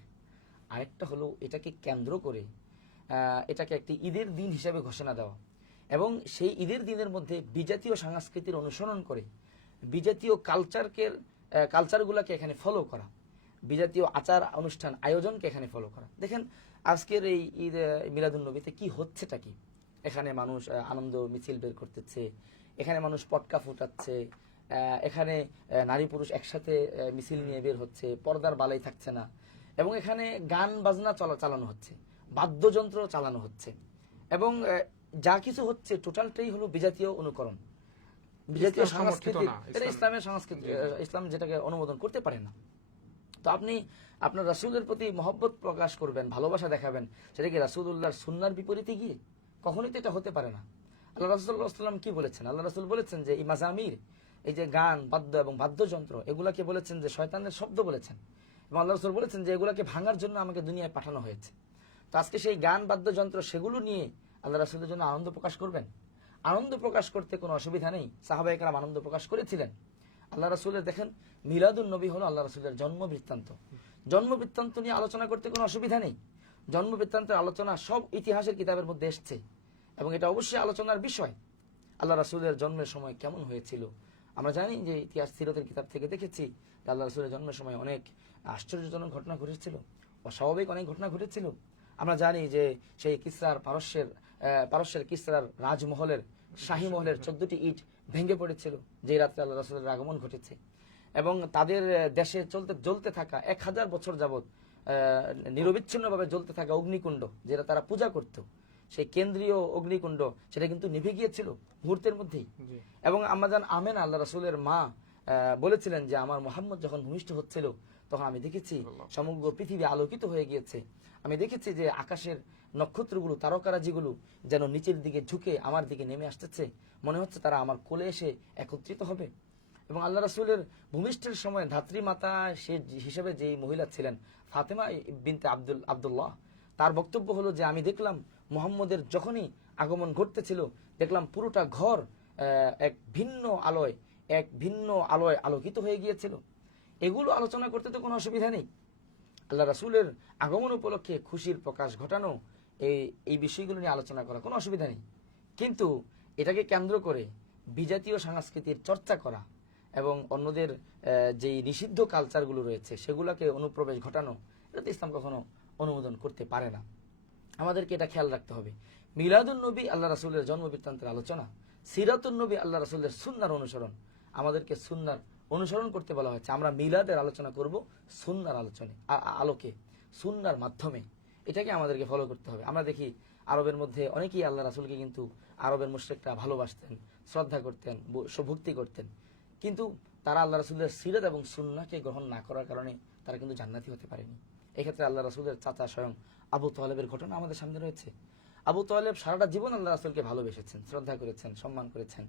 আরেকটা হলো এটাকে কেন্দ্র করে এটাকে একটি ঈদের দিন হিসেবে ঘোষণা দেওয়া এবং সেই ঈদের দিনের মধ্যে বিজাতীয় সংস্কৃতির অনুসরণ করে বিজাতীয় কালচারগুলোকে এখানে ফলো করা, বিজাতীয় আচার অনুষ্ঠান আয়োজনকে এখানে ফলো করা। দেখেন আজকের এই ঈদ মিলাদুন্নবীতে কি হচ্ছেটা কি, এখানে মানুষ আনন্দ মিছিল বের করতেছে, এখানে মানুষ পটকা ফুটাচ্ছে, এখানে নারী পুরুষ একসাথে মিছিল নিয়ে বের হচ্ছে, পর্দার বালাই থাকছে না, এবং এখানে গান বাজনা চালানো হচ্ছে, বাদ্যযন্ত্র চালানো হচ্ছে, এবং যা কিছু হচ্ছে টোটালটাই হলো বিজাতীয় অনুকরণ। জাতীয় ইসলাম সমর্থিত সংস্কৃতি, না, এটা ইসলাম- ইসলামের সংস্কৃতি, ইসলাম যেটাকে অনুমোদন করতে পারে না। তো আপনি আপনার রাসূলের প্রতি মহব্বত প্রকাশ করবেন, ভালোবাসা দেখাবেন, সেটা কি রাসূলুল্লাহর সুন্নাহর বিপরীতে গিয়ে? কখনোই তো এটা হতে পারে না। আল্লাহ রাসূল সাল্লাল্লাহু আলাইহি ওয়াসাল্লাম কি বলেছেন? আল্লাহ রাসূল বলেছেন যে এই মাজামির, এই যে গান, বাদ্য এবং বাদ্যযন্ত্র, এগুলাকে বলেছেন যে শয়তানের শব্দ বলেছেন, এবং আল্লাহ রাসূল বলেছেন যে এগুলাকে ভাঙার জন্য আমাকে দুনিয়ায় পাঠানো হয়েছে। তো আজকে সেই গান, বাদ্যযন্ত্র, সেগুলো নিয়ে আল্লাহ রাসূলের জন্য আনন্দ প্রকাশ করবেন? আনন্দ প্রকাশ করতে কোনো অসুবিধা নেই, সাহাবায়ে কেরাম আনন্দ প্রকাশ করেছিলেন। আল্লাহ রাসূলের দেখেন মিলাদুন নবী হলো আল্লাহ রাসূলের জন্ম বৃত্তান্ত। জন্ম বৃত্তান্ত নিয়ে আলোচনা করতে কোনো অসুবিধা নেই। জন্ম বৃত্তান্তের আলোচনা সব ইতিহাসের কিতাবের মধ্যে এসছে, এবং এটা অবশ্যই আলোচনার বিষয়। আল্লাহ রাসূলের জন্মের সময় কেমন হয়েছিল আমরা জানি, যে ইতিহাস সিরাতের কিতাব থেকে দেখেছি যে আল্লাহ রাসূলের জন্মের সময় অনেক আশ্চর্যজনক ঘটনা ঘটেছিল, অস্বাভাবিক অনেক ঘটনা ঘটেছিল। আমরা জানি যে সেই কিসরার পারস্যের কিসরার রাজমহলের, শাহী মহলের 14টি ইট ভেঙে পড়েছিল যে রাত্রে আল্লাহ রাসূলের আগমন ঘটেছে, এবং তাদের দেশে জ্বলতে থাকা 1000 বছর যাবৎ নিরবিচ্ছিন্নভাবে জ্বলতে থাকা অগ্নিকুণ্ড, যেটা তারা পূজা করত, সেই কেন্দ্রীয় অগ্নিকুণ্ড, সেটা কিন্তু নিভে গিয়েছিল মুহূর্তের মধ্যেই। জি। এবং আম্মাজান আমেনা আল্লাহ রাসূলের মা বলেছিলেন যে আমার মুহাম্মদ যখন ভূমিষ্ঠ হচ্ছিল তখন আমি দেখেছি সমগ্র পৃথিবী আলোকিত হয়ে গিয়েছে। আমি দেখেছি যে আকাশের নক্ষত্রগুলো, তারকারাজিগুলো যেন নিচের দিকে ঝুঁকে আমার দিকে নেমে আসতেছে, মনে হচ্ছে তারা আমার কোলে এসে একত্রিত হবে। এবং আল্লাহ রাসূলের ভূমিষ্ঠের সময় ধাত্রী মাতা সে হিসেবে যেই মহিলা ছিলেন, ফাতেমা বিনতে আব্দুল্লাহ, তার বক্তব্য হলো যে আমি দেখলাম মুহাম্মদের যখনই আগমন ঘটতেছিল, দেখলাম পুরোটা ঘর এক ভিন্ন আলোয় আলোকিত হয়ে গিয়েছিল। এগুলো আলোচনা করতে তো কোনো অসুবিধা নেই। আল্লাহ রাসূলের আগমন উপলক্ষে খুশির প্রকাশ ঘটানো, এই বিষয়গুলো নিয়ে আলোচনা করা কোনো অসুবিধা নেই। কিন্তু এটাকে কেন্দ্র করে বিজাতীয় সংস্কৃতির চর্চা করা এবং অন্যদের যেই নিষিদ্ধ কালচারগুলো রয়েছে সেগুলোকে অনুপ্রবেশ ঘটানো, এটা তো ইসলাম কখনো অনুমোদন করতে পারে না। আমাদেরকে এটা খেয়াল রাখতে হবে। মিলাদুন নবী আল্লাহ রাসূলের জন্ম বৃত্তান্তের আলোচনা, সিরাতুন নবী আল্লাহ রাসূলের সুন্নাহর অনুসরণ। আমাদেরকে সুন্নাহর অনুসরণ করতে বলা হয়েছে। আমরা মিলাদের আলোচনা করব সুন্নাহর আলোকে, সুন্নাহর মাধ্যমে। এটাকে আমাদেরকে ফলো করতে হবে। আমরা দেখি আরবের মধ্যে অনেকেই আল্লাহ রাসূলকে কিন্তু আরবের মুশরিকরা ভালোবাসতেন, শ্রদ্ধা করতেন, ভক্তি করতেন, কিন্তু তারা আল্লাহ রাসূলের সিরাত এবং সুন্নাহকে গ্রহণ না করার কারণে তারা কিন্তু জান্নাতি হতে পারেনি। এক্ষেত্রে আল্লাহ রাসূলের চাচা স্বয়ং আবু তালেবের ঘটনা আমাদের সামনে রয়েছে। আবু তালেব সারাটা জীবন আল্লাহ রাসূলকে ভালোবেসেছেন, শ্রদ্ধা করেছেন, সম্মান করেছেন,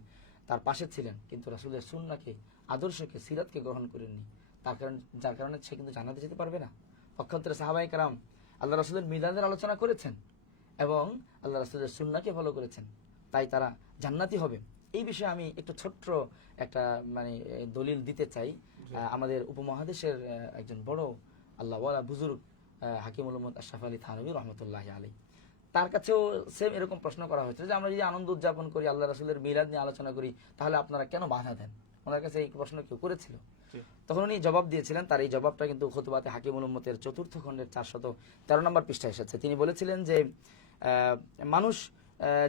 তার পাশে ছিলেন, কিন্তু রাসূলের সুন্নাহকে, আদর্শকে, সিরাতকে গ্রহণ করেননি। যার কারণে সে কিন্তু জান্নাতে যেতে পারবে না। পক্ষান্তরে সাহাবায়ে কেরাম আল্লাহ রাসূলের মিলাদের আলোচনা করেছেন এবং আল্লাহ রাসূলের সুন্নাহকে ফলো করেছেন, তাই তারা জান্নাতি হবে। এই বিষয়ে আমি একটু ছোট্ট একটা দলিল দিতে চাই। আমাদের উপমহাদেশের একজন বড় আল্লাহওয়ালা বুজুর্গ হাকিমুল উম্মত আশরাফ আলী থানভী রহমতুল্লাহি আলাইহি, তার কাছেও সেম এরকম প্রশ্ন করা হয়েছে যে আমরা যদি আনন্দ উদযাপন করি, আল্লাহ রাসূলের মিলাদ নিয়ে আলোচনা করি, তাহলে আপনারা কেন বাধা দেন? ওনার কাছে এই প্রশ্ন কেউ করেছিল। তখন উনি জবাব দিয়েছিলেন। তার এই জবাবটা কিন্তু খুতবাতে হাকিমুল উম্মতের 4th খণ্ডের 413 নম্বর পৃষ্ঠায় এসেছে। তিনি বলেছিলেন যে মানুষ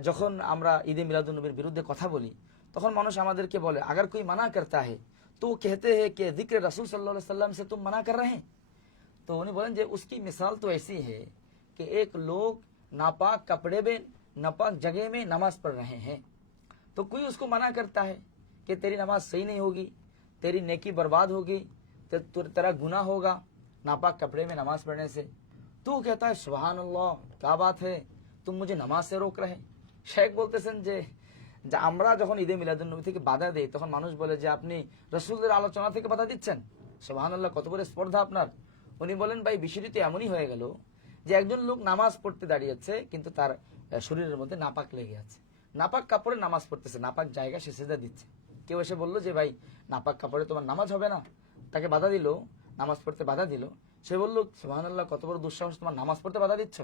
যখন আমরা ঈদে মিলাদুন নবীর বিরুদ্ধে কথা বলি, তখন মানুষ আমাদেরকে বলে अगर कोई मना करता है तो कहते हैं कि जिक्र रसूल सल्लल्लाहु अलैहि वसल्लम से तुम मना कर रहे हैं। तो उन्हें बोलें जे उसकी मिसाल तो ऐसी है कि एक लोग नापाक कपड़े में, नापाक जगह में नमाज पढ़ रहे हैं, तो कोई उसको मना करता है कि तेरी नमाज सही नहीं होगी, तेरी नेकी बर्बाद होगी, तेरा गुनाह होगा नापाक कपड़े में नमाज पढ़ने से। तो कहता है सुभान अल्लाह, क्या बात है, तुम मुझे नमाज से रोक रहे। शेख बोलतेছেন যে আমরা যখন ঈদে মিলাদুন নবী থেকে বাধা দেই, তখন মানুষ বলে যে আপনি রাসূলের আলোচনা থেকে বাধা দিচ্ছেন। সুবহানাল্লাহ, কত বড় স্পর্ধা আপনার। উনি বলেন ভাই বিষয়টি তো এমনই হয়ে গেল যে একজন লোক নামাজ পড়তে দাঁড়িয়েছে, কিন্তু তার শরীরের মধ্যে নাপাক লেগে আছে, নাপাক কাপড়ে নামাজ পড়তেছে, নাপাক জায়গা সে সিজদা দিচ্ছে। কেউ এসে বলল যে ভাই নাপাক কাপড়ে তোমার নামাজ হবে না, তাকে বাধা দিল, নামাজ পড়তে বাধা দিল। সে বলল সুবহানাল্লাহ, কত বড় দুঃসাহস, তোমার নামাজ পড়তে বাধা দিচ্ছ।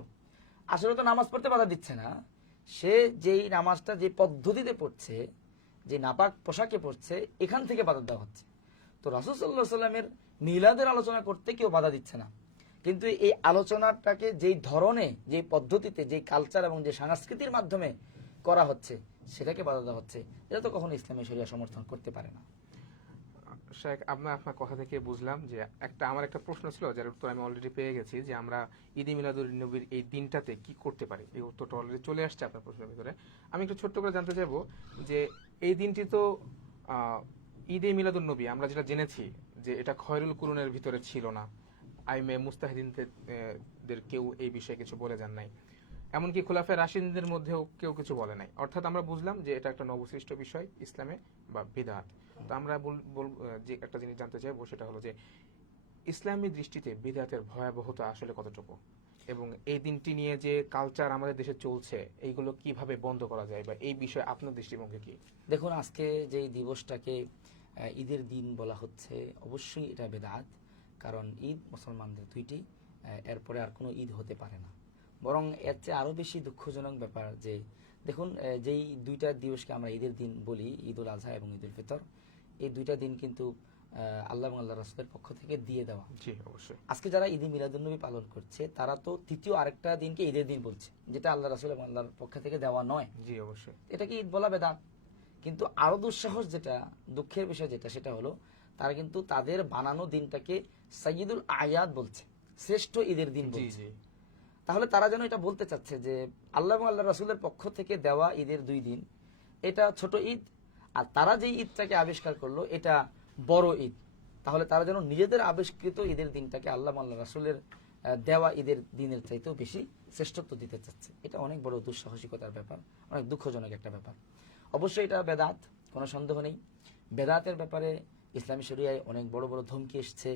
আসলে তো নামাজ পড়তে বাধা দিচ্ছে না, সে যেই নামাজটা যে পদ্ধতিতে পড়ছে, যে নাপাক পোশাকে পড়ছে, এখান থেকে বাধা দেওয়া হচ্ছে। তো রাসূল সাল্লাল্লাহু আলাইহি ওয়াসাল্লামের মিলাদের আলোচনা করতে কেউ বাধা দিচ্ছে না, কিন্তু এই আলোচনাটাকে যেই ধরনে, যেই পদ্ধতিতে, যেই কালচার এবং যে সংস্কৃতির মাধ্যমে করা হচ্ছে, সেটাকে বাধা দেওয়া হচ্ছে। এটা তো কখনো ইসলামী শরিয়া সমর্থন করতে পারে না। শেখ, আপনার কথা থেকে বুঝলাম যে আমার একটা প্রশ্ন ছিল, যার উত্তর আমি অলরেডি পেয়ে গেছি, যে আমরা ঈদে মিলাদুন নবীর এই দিনটাতে কি করতে পারি। এই উত্তরটা অলরেডি চলে আসছে আপনার প্রশ্নের ভিতরে। আমি একটু ছোট্ট করে জানতে চাইবো যে এই দিনটি তো ঈদে মিলাদুন নবী আমরা যেটা জেনেছি যে এটা খয়রুল কুরুনের ভিতরে ছিল না, আইমে মুস্তাহিদিনদের কেউ এই বিষয়ে কিছু বলে যান নাই, এমনকি খোলাফায়ে রাশিদিনদের মধ্যেও কেউ কিছু বলে নাই। অর্থাৎ আমরা বুঝলাম যে এটা একটা নবসৃষ্ট বিষয় ইসলামে বা বিদআত। তো আমরা যে একটা জিনিস জানতে চাইবো সেটা হলো যে ইসলামী দৃষ্টিতে বিদআতের ভয়াবহতা আসলে কতটুকু, এবং এই দিনটি নিয়ে যে কালচার আমাদের দেশে চলছে এইগুলো কিভাবে বন্ধ করা যায়, বা এই বিষয়ে আপনার দৃষ্টিভঙ্গি কি? দেখুন, আজকে যে দিবসটাকে ঈদের দিন বলা হচ্ছে, অবশ্যই এটা বেদাত। কারণ ঈদ মুসলমানদের দুইটি, এরপরে আর কোনো ঈদ হতে পারে না। বরং এর চেয়ে আরও বেশি দুঃখজনক ব্যাপার যে দেখুন, যেই দুইটা দিবসকে আমরা ঈদের দিন বলি, ঈদ উল আজহা এবং ঈদ উল ফিতর, এই দুইটা দিন কিন্তু আল্লাহ এবং আল্লাহ রাসূলের পক্ষ থেকে দিয়ে দেওয়া। জি অবশ্যই। আজকে যারা ঈদে মিলাদুন্নবী পালন করছে তারা তো তৃতীয় আরেকটা দিনকে ঈদের দিন বলছে, যেটা আল্লাহ রাসূল এবং আল্লাহর পক্ষ থেকে দেওয়া নয়। জি অবশ্যই। এটা কি ঈদ বলা বেদাত? কিন্তু আরো দুঃসাহস, যেটা দুঃখের বিষয়, সেটা হলো তারা কিন্তু তাদের বানানো দিনটাকে সাইয়্যিদুল আয়াদ বলছে, শ্রেষ্ঠ ঈদের দিন জি বলছে। জি। তাহলে তারা যেন এটা বলতে চাচ্ছে যে আল্লাহ এবং আল্লাহ রাসূলের পক্ষ থেকে দেওয়া ঈদের দুই দিন, এটা ছোট ঈদ, আর তারা যে ঈদটাকে আবিষ্কার করলো এটা বড় ঈদ। তাহলে তারা যেন নিজেদের আবিষ্কৃত ঈদের দিনটাকে আল্লাহ আল্লাহ রাসূলের দেওয়া ঈদের দিনের চাইতেও বেশি শ্রেষ্ঠত্ব দিতে চাচ্ছে। এটা অনেক বড় দুঃসাহসিকতার ব্যাপার, অনেক দুঃখজনক একটা ব্যাপার। অবশ্যই এটা বেদাত, কোনো সন্দেহ নেই। বেদাতের ব্যাপারে ইসলামী শরিয়ায় অনেক বড় বড় ধমকি এসছে।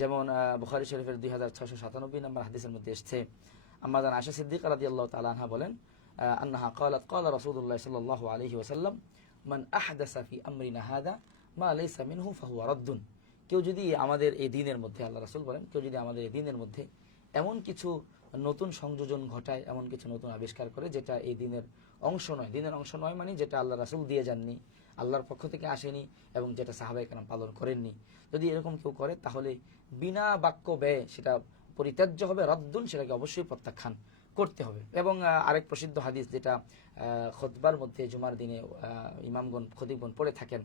যেমন বুখারী শরীফের 2697 নম্বর হাদিসের মধ্যে এসছে, আম্মা জান আয়েশা সিদ্দিকা রাদিয়াল্লাহু তাআলা আনহা বলেন, আন্নাহা ক্বালাত ক্বালা রাসূলুল্লাহ সাল্লাল্লাহু আলাইহি ওয়াসাল্লাম, মান আহদাসা ফি আমরিনা হাদা মা লাইসা মিনহু ফাহুয়া রাদ্দুন। কেউ যদি আমাদের এই দিনের মধ্যে, আল্লাহ রাসূল বলেন, কেউ যদি আমাদের এই দিনের মধ্যে এমন কিছু নতুন সংযোজন ঘটায়, এমন কিছু নতুন আবিষ্কার করে যেটা এই দিনের অংশ নয়, দিনের অংশ নয় মানে যেটা আল্লাহ রাসূল দিয়ে যাননি, আল্লাহর পক্ষ থেকে আসেনি, এবং যেটা সাহাবায়ে কেরাম পালন করেননি, যদি এরকম কেউ করে তাহলে বিনা বাক্য ব্যয় সেটা পরিত্যাজ্য হবে, রদ্দুন, সেটাকে অবশ্যই প্রত্যাখ্যান করতে হবে। এবং আরেক প্রসিদ্ধ হাদিস, যেটা খুতবার মধ্যে জুমার দিনে ইমামগণ খতিবগণ পড়ে থাকেন,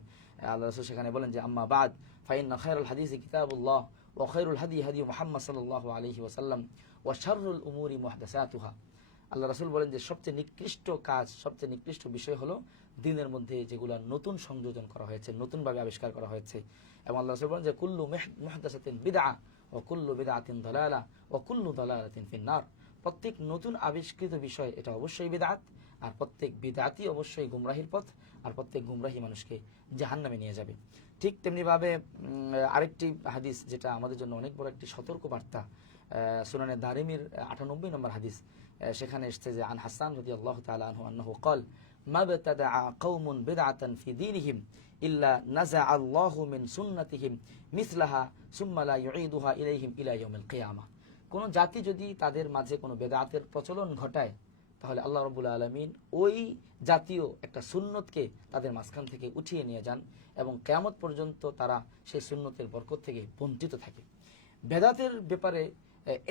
আল্লাহ রাসূল সেখানে বলেন যে, আম্মা বাদ ফাইন্না খায়রুল হাদিসি কিতাবুল্লাহ ওয়া খায়রুল হাদি হাদি মুহাম্মদ সাল্লাল্লাহু আলাইহি ওয়াসাল্লাম ওয়া শাররুল উমুরি মুহদাসাতুহা। আল্লাহ রাসূল বলেন যে সবচেয়ে নিকৃষ্ট কাজ, সবচেয়ে নিকৃষ্ট বিষয় হলো দিনের মধ্যে যেগুলো নতুন সংযোজন করা হয়েছে, নতুনভাবে আবিষ্কার করা হয়েছে। এবং আল্লাহ রাসূল বলেন যে কুল্লু মুহদাসাতিন বিদআ ওয়া কুল্লু বিদআতিন দালালা ওয়া কুল্লু দালালাতিন ফিন্নার। প্রত্যেক নতুন আবিষ্কৃত বিষয় এটা অবশ্যই বিদআত, আর প্রত্যেক বিদআতই অবশ্যই গুমরাহির পথ, আর প্রত্যেক গুমরাহি মানুষকে জাহান্নামে নিয়ে যাবে। ঠিক তেমনিভাবে আরেকটি হাদিস, যেটা আমাদের জন্য অনেক বড় একটি সতর্ক বার্তা, সুনানে দারিমির 98 নম্বর হাদিস, সেখানে এসেছে যে আন হাসান রাদিয়াল্লাহু তাআলা আনহু আন্নাহু ক্বাল মা বাতাদা কওমুন বিদআতান ফি দীনিহিম ইল্লা নাযা আল্লাহু মিন সুন্নাতিহিম মিসলাহা সুম্মা লা ইউঈদুহা ইলাইহিম ইলা ইয়াউমিল কিয়ামা। কোন জাতি যদি তাদের মাঝে কোনো বেদাতের প্রচলন ঘটায়, তাহলে আল্লাহ রাব্বুল আলামিন ওই জাতীয় একটা সুন্নতকে তাদের মাঝখান থেকে উঠিয়ে নিয়ে যান, এবং কিয়ামত পর্যন্ত তারা সেই সুন্নতের বরকত থেকে বঞ্চিত থাকে। বেদাতের ব্যাপারে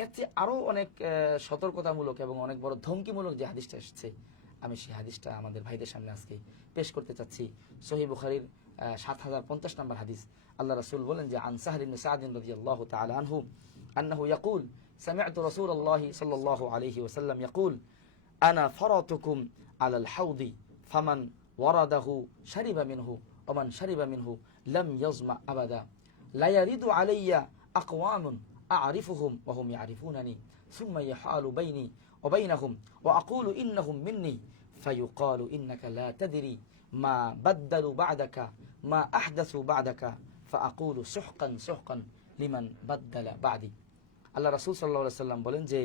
এর চেয়ে আরও অনেক সতর্কতামূলক এবং অনেক বড় ধমকিমূলক যে হাদিসটা এসেছে, আমি সেই হাদিসটা আমাদের ভাইদের সামনে আজকে পেশ করতে চাচ্ছি। সহিহ বুখারীর 7050 নম্বর হাদিস, আল্লাহ রাসূল বলেন যে আন সাহল ইবনে সাদ রাদিয়াল্লাহু তাআলা আনহু আন্নাহু ইয়াকুল সামি'তু রাসূলুল্লাহি সাল্লাল্লাহু আলাইহি ওয়াসাল্লাম ইয়াকুল আনা ফারাতুকুম আলাল হাউদি ফামান ওয়ারাদাহু শারিবা মিনহু ওয়া মান শারিবা মিনহু লাম ইয়াজমা আবাদা লা ইয়ারিদু আলাইয়া আকওয়ামুন আ'রিফুহুম ওয়া হুম ইয়ারিফুনানি সুম্মা ইয়াহালু বাইনি ওয়া বাইনাহুম ওয়া আকুলু ইন্নাহুম মিন্নি ফায়ুকালু ইন্নাকা লা তাদরি মা বাদদালু বা'দাকা মা আহদাসু বা'দাকা ফাআকুলু সুহকান সুহকান লিমান বাদদালা বা'দি। আল্লাহ রাসূল সাল্লাল্লাহু আলাইহি ওয়াসাল্লাম বলেন যে,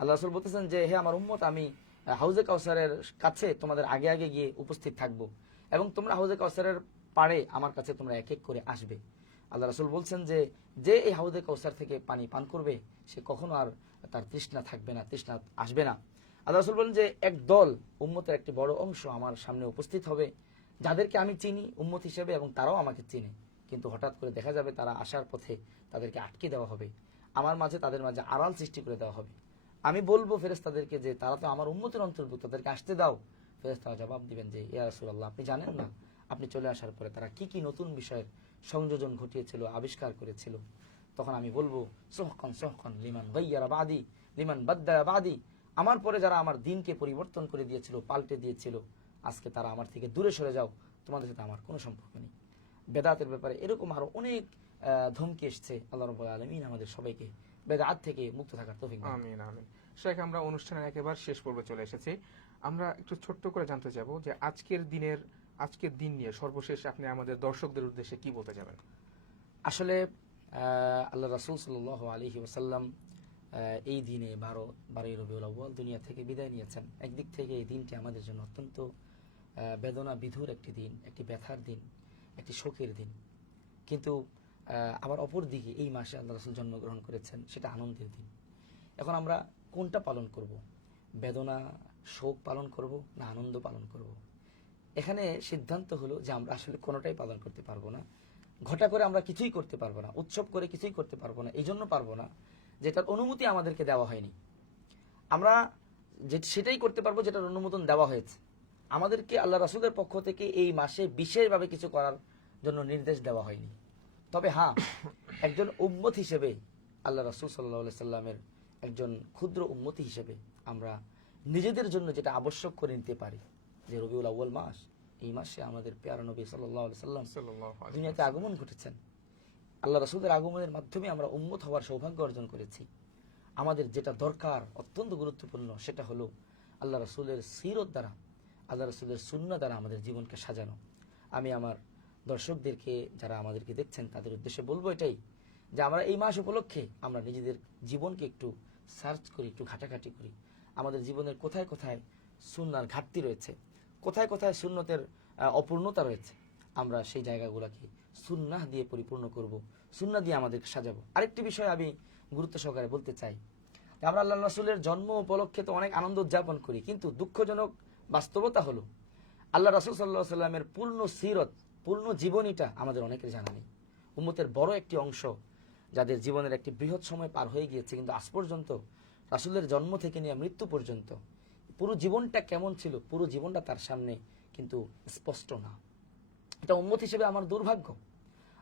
আল্লাহ রাসূল বলতেছেন যে, হে আমার উম্মত, আমি হাউজে কাউসারের কাছে তোমাদের আগে আগে গিয়ে উপস্থিত থাকব, এবং তোমরা হাউজে কাউসারের পাড়ে আমার কাছে তোমরা এক এক করে আসবে। আল্লাহ রাসূল বলছেন যে, যে এই হাউজে কাউসার থেকে পানি পান করবে সে কখনো আর তার তৃষ্ণা থাকবে না, তৃষ্ণা আসবে না। আল্লাহ রাসূল বলেন যে এক দল উম্মতের একটি বড় অংশ আমার সামনে উপস্থিত হবে, যাদেরকে আমি চিনি উম্মত হিসেবে, এবং তারাও আমাকে চিনে, কিন্তু হঠাৎ করে দেখা যাবে তারা আসার পথে তাদেরকে আটকে দেওয়া হবে, আমার মাঝে তাদের মাঝে আড়াল সৃষ্টি করে দেওয়া হবে। আমি বলবো ফেরেশতাদেরকে যে তারা তো আমার উম্মতের অন্তর্ভুক্ত, তাদেরকে আসতে দাও। ফেরেশতারা জবাব দিবেন যে, ইয়া রাসূলুল্লাহ, আপনি জানেন না, আপনি চলে আসার পরে তারা কি কি নতুন বিষয়ের সংযোজন ঘটিয়েছিল, আবিষ্কার করেছিল। তখন আমি বলবো, সুহকান সুহকান লিমান গায়্যারা বাদি লিমান বাদদালা বাদি। আমার পরে যারা আমার দিনকে পরিবর্তন করে দিয়েছিল, পাল্টে দিয়েছিল, আজকে তারা আমার থেকে দূরে সরে যাও, তোমাদের সাথে আমার কোনো সম্পর্ক নেই। বেদাতের ব্যাপারে, এরকম আরো অনেক ধমকি এসছে। আল্লাহ রাব্বুল আলামিন আমাদের সবাইকে বেদাত থেকে মুক্ত থাকার তৌফিক দান করুন। আমিন আমিন। শেখ, আমরা অনুষ্ঠানের একেবারে শেষ পর্বে চলে এসেছি। আমরা একটু ছোট্ট করে জানতে চাবো যে আজকের দিন নিয়ে সর্বশেষ আপনি আমাদের দর্শকদের উদ্দেশ্যে কি বলতে যাবেন? আসলে আল্লাহ রাসূল সাল্লাল্লাহু আলাইহি ওয়াসাল্লাম এই দিনে 12ই রবিউল আউয়াল দুনিয়া থেকে বিদায় নিয়েছেন। একদিক থেকে এই দিনটি আমাদের জন্য অত্যন্ত বেদনা বিধুর একটি দিন, একটি ব্যথার দিন, একটি শোকের দিন। কিন্তু আবার অপর দিকে এই মাসে আল্লাহ রাসূল জন্মগ্রহণ করেছেন, সেটা আনন্দের দিন। এখন আমরা কোনটা পালন করব? বেদনা শোক পালন করব না আনন্দ পালন করব? এখানে সিদ্ধান্ত হলো যে আমরা আসলে কোনোটাই পালন করতে পারবো না। ঘটা করে আমরা কিছুই করতে পারবো না, উৎসব করে কিছুই করতে পারবো না। এই জন্য পারবো না যেটার অনুমতি আমাদেরকে দেওয়া হয়নি। আমরা সেটাই করতে পারবো যেটার অনুমোদন দেওয়া হয়েছে। আমাদেরকে আল্লাহ রাসূলের পক্ষ থেকে এই মাসে বিশেষভাবে কিছু করার জন্য নির্দেশ দেওয়া হয়নি। তবে হ্যাঁ, একজন উম্মত হিসেবে, আল্লাহ রাসূল সাল্লাল্লাহু আলাইহি সাল্লামের একজন ক্ষুদ্র উম্মতি হিসেবে আমরা নিজেদের জন্য যেটা আবশ্যক করে নিতে পারি, যে রবিউল আউয়াল মাস, এই মাসে আমাদের প্যারা নবী সাল্লাল্লাহু আলাইহি সাল্লাম দুনিয়াতে আগমন ঘটেছেন। আল্লাহ রাসূলের আগমনের মাধ্যমে আমরা উম্মত হওয়ার সৌভাগ্য অর্জন করেছি। আমাদের যেটা দরকার, অত্যন্ত গুরুত্বপূর্ণ, সেটা হলো আল্লাহ রাসূলের সিরত দ্বারা, আল্লাহ রাসূলের সুন্নাহ দ্বারা আমাদের জীবনকে সাজানো। আমি আমার দর্শকদেরকে, যারা আমাদেরকে দেখছেন, তাদের উদ্দেশ্যে বলবো এটাই, যে আমরা এই মাস উপলক্ষে আমরা নিজেদের জীবনকে একটু সার্চ করি, একটু ঘাটাঘাটি করি। আমাদের জীবনের কোথায় কোথায় সুন্নাহর ঘাটতি রয়েছে, কোথায় কোথায় সুন্নতের অপূর্ণতা রয়েছে, আমরা সেই জায়গাগুলোকে সুন্নাহ দিয়ে পরিপূর্ণ করব, সুন্নাহ দিয়ে আমাদেরকে সাজাবো। আরেকটি বিষয় আমি গুরুত্ব সহকারে বলতে চাই, আমরা আল্লাহ রাসূলের জন্ম উপলক্ষে তো অনেক আনন্দ উদযাপন করি, কিন্তু দুঃখজনক বাস্তবতা হলো আল্লাহ রাসূল সাল্লাল্লাহু আলাইহি সাল্লামের পূর্ণ সিরত, পূর্ণ জীবনীটা আমাদের অনেকের জানা নেই। উম্মতের বড় একটি অংশ, যাদের জীবনের একটি বৃহৎ সময় পার হয়ে গিয়েছে, কিন্তু আজ পর্যন্ত রাসূলের জন্ম থেকে নিয়ে মৃত্যু পর্যন্ত পুরো জীবনটা কেমন ছিল, পুরো জীবনটা তার সামনে কিন্তু স্পষ্ট না। এটা উম্মত হিসেবে আমার দুর্ভাগ্য।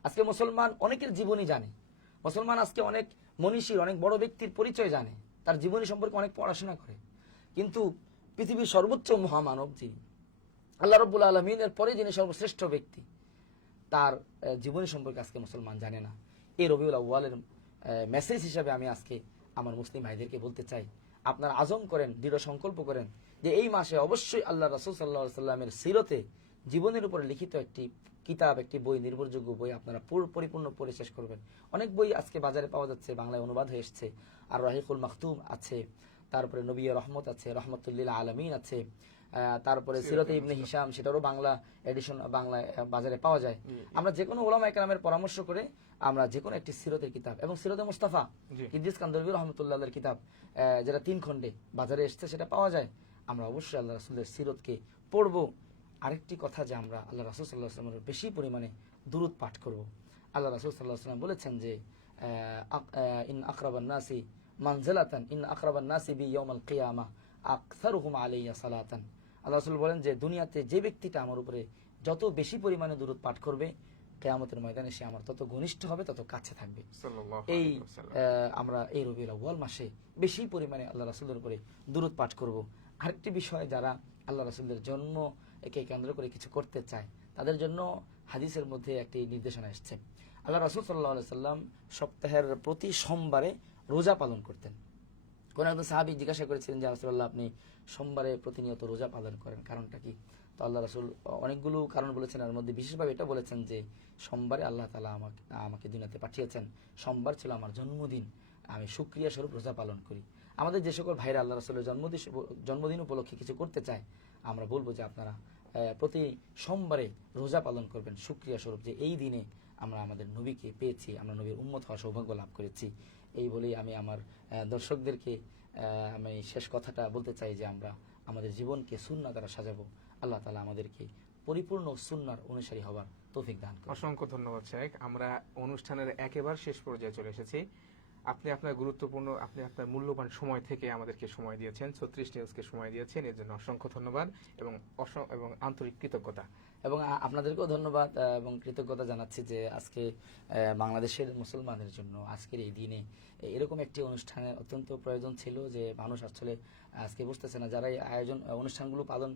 আজকে মুসলমান অনেকের জীবনী জানে, মুসলমান আজকে অনেক মনীষীর, অনেক বড় ব্যক্তির পরিচয় জানে, তার জীবনী সম্পর্কে অনেক পড়াশোনা করে, কিন্তু পৃথিবীর সর্বোচ্চ মহামানব যিনি, আল্লাহ রাব্বুল আলামিনের পরে যিনি সর্বশ্রেষ্ঠ ব্যক্তি, তার জীবনী সম্পর্কে আজকে মুসলমান জানে না। এই রবিউল আউয়ালের মেসেজ হিসাবে আমি আজকে আমার মুসলিম ভাইদেরকে বলতে চাই, আপনারা আজম করেন, দৃঢ় সংকল্প করেন যে এই মাসে অবশ্যই আল্লাহ রাসূল সাল্লাল্লাহু আলাইহি সাল্লামের সিরতে, জীবনের উপরে লিখিত একটি কিতাব, একটি বই, নির্ভরযোগ্য বই আপনারা পরিপূর্ণ পড়ে শেষ করবেন। অনেক বই আজকে বাজারে পাওয়া যাচ্ছে, বাংলায় অনুবাদ হয়ে এসছে। আর রাহিকুল মাখতুম আছে, তারপরে নবী রহমত আছে, রহমতুল লিল আলামিন আছে, তারপরে সিরাতে ইবনে হিশাম, সেটারও বাংলা এডিশন বাংলায় বাজারে পাওয়া যায়। আমরা যে কোনো উলামা ইকরামের পরামর্শ করে আমরা যে কোনো একটি সিরাতের কিতাব, এবং সিরাতে মুস্তাফা ইদ্রিস কান্দরবী রহমতুল্লাহর কিতাব, যেটা 3 খণ্ডে বাজারে এসছে, সেটা পাওয়া যায়। আমরা অবশ্যই আল্লাহ রাসূলের সিরতকে পড়বো। আরেকটি কথা, যে আমরা আল্লাহ রাসূল সাল্লাল্লাহু আলাইহি ওয়াসাল্লামের বেশি পরিমাণে দুরূদ পাঠ করব। আল্লাহ রাসূল সাল্লাল্লাহু আলাইহি ওয়াসাল্লাম বলেছেন যে ইন আকরাবান নাসি মানজিলাতান ইন আকরাবান নাসি বি ইয়াউমাল কিয়ামাহ আকসারুহুম আলাইয়া সালাতান। আল্লাহ রাসূল বলেন যে দুনিয়াতে যে ব্যক্তিটা আমার উপরে যত বেশি পরিমাণে দুরূদ পাঠ করবে, কিয়ামতের ময়দানে সে আমার তত ঘনিষ্ঠ হবে, তত কাছে থাকবে। এই আমরা এই রবিউল আউয়াল মাসে বেশি পরিমাণে আল্লাহ রাসূলের উপরে দুরূদ পাঠ করব। আরেকটি বিষয়, যারা আল্লাহ রাসূলের জন্ম একে কেন্দ্র করে কিছু করতে চায়, তাদের জন্য হাদিসের মধ্যে একটি নির্দেশনা এসেছে। আল্লাহ রাসূল সাল্লাল্লাহু আলাইহি সাল্লাম সপ্তাহের প্রতি সোমবারে রোজা পালন করতেন। কোন একজন সাহাবী জিজ্ঞাসা করেছিলেন যে রাসূলুল্লাহ, আপনি সোমবারে প্রতিনিয়ত রোজা পালন করেন, কারণটা কি? তো আল্লাহ রাসূল অনেকগুলো কারণ বলেছেন, এর মধ্যে বিশেষভাবে এটা বলেছেন যে সোমবারে আল্লাহ তাআলা আমাকে দুনিয়াতে পাঠিয়েছেন, সোমবার ছিল আমার জন্মদিন, আমি শুকরিয়া স্বরূপ রোজা পালন করি। আমাদের যে সকল ভাইরা আল্লাহ রাসূলের জন্মদিন উপলক্ষে কিছু করতে চায়, আমরা বলবো যে আপনারা প্রতি সোমবারে রোজা পালন করবেন, শুকরিয়া স্বরূপ যে এই দিনে আমরা আমাদের নবীকে পেয়েছি, আমরা নবীর উম্মত হওয়ার সৌভাগ্য লাভ করেছি। এই বলেই আমি আমার দর্শকদেরকে আমি শেষ কথাটা বলতে চাই যে আমরা আমাদের জীবনকে সুন্নাহ দ্বারা সাজাবো। আল্লাহ তাআলা আমাদেরকে পরিপূর্ণ সুন্নাহর অনুসারী হওয়ার তৌফিক দান করুন। অসংখ্য ধন্যবাদ শেখ। আমরা অনুষ্ঠানের একেবারে শেষ পর্যায়ে চলে এসেছি। আপনি আপনার মূল্যবান সময় থেকে আমাদেরকে সময় দিয়েছেন, 36 নিউজকে সময় দিয়েছেন, এর জন্য অসংখ্য ধন্যবাদ এবং আন্তরিক কৃতজ্ঞতা। এবং আপনাদেরকেও ধন্যবাদ এবং কৃতজ্ঞতা জানাচ্ছি যে আজকে বাংলাদেশের মুসলমানদের জন্য আজকের এই দিনে এরকম একটি অনুষ্ঠানের অত্যন্ত প্রয়োজন ছিল, যে মানুষ আসলে আজকে বুঝতেছে না, যারা এই অনুষ্ঠানগুলো পালন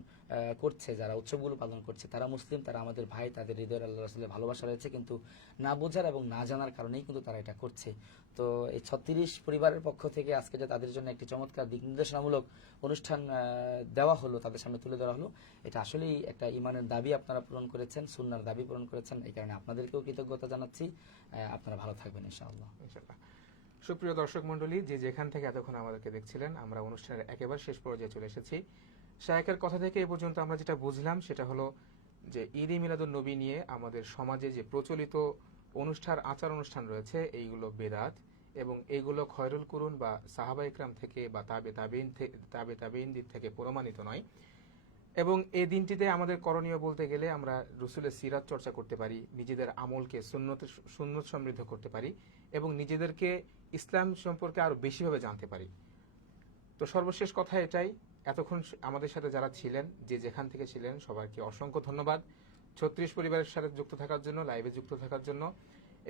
করছে, যারা উৎসবগুলো পালন করছে, তারা মুসলিম, তারা আমাদের ভাই, তাদের হৃদয়ের আল্লাহ রাসূলের ভালোবাসা রয়েছে, কিন্তু না বোঝার এবং না জানার কারণেই কিন্তু তারা এটা করছে। তো এই 36 পরিবারের পক্ষ থেকে আজকে যে তাদের জন্য একটি চমৎকার দিক নির্দেশনামূলক অনুষ্ঠান দেওয়া হলো, তাদের সামনে তুলে ধরা হলো, এটা আসলেই একটা ইমানের দাবি আপনারা পূরণ করেছেন, সুন্নাহর দাবি পূরণ করেছেন। এই কারণে আপনাদেরকেও কৃতজ্ঞতা জানাচ্ছি। আপনারা ভালো থাকবেন ইনশাআল্লাহ। ইনশাআল্লাহ। সুপ্রিয় দর্শক মণ্ডলী, যে যেখান থেকে এতক্ষণ আমাদেরকে দেখছিলেন, আমরা অনুষ্ঠানের একেবারে শেষ পর্যায়ে চলে এসেছি। শায়েখের কথা থেকে এ পর্যন্ত আমরা যেটা বুঝলাম সেটা হলো যে ঈদে মিলাদুন নবী নিয়ে আমাদের সমাজে যে প্রচলিত আচার অনুষ্ঠান রয়েছে, এইগুলো বেদাত এবং এইগুলো খয়রুল কুরুন বা সাহাবা ইকরাম থেকে বা তাবে তাবেইনদের থেকে প্রমাণিত নয়। এবং এই দিনটিতে আমাদের করণীয় বলতে গেলে আমরা রসুলের সিরাত চর্চা করতে পারি, নিজেদের আমলকে সুন্নত সমৃদ্ধ করতে পারি এবং নিজেদেরকে ইসলাম সম্পর্কে আরো বেশিভাবে জানতে পারি। তো সর্বশেষ কথা এটাই, এতক্ষণ আমাদের সাথে যারা ছিলেন, যে যেখান থেকে ছিলেন, সবাইকে অসংখ্য ধন্যবাদ 36 পরিবারের সাথে যুক্ত থাকার জন্য, লাইভে যুক্ত থাকার জন্য।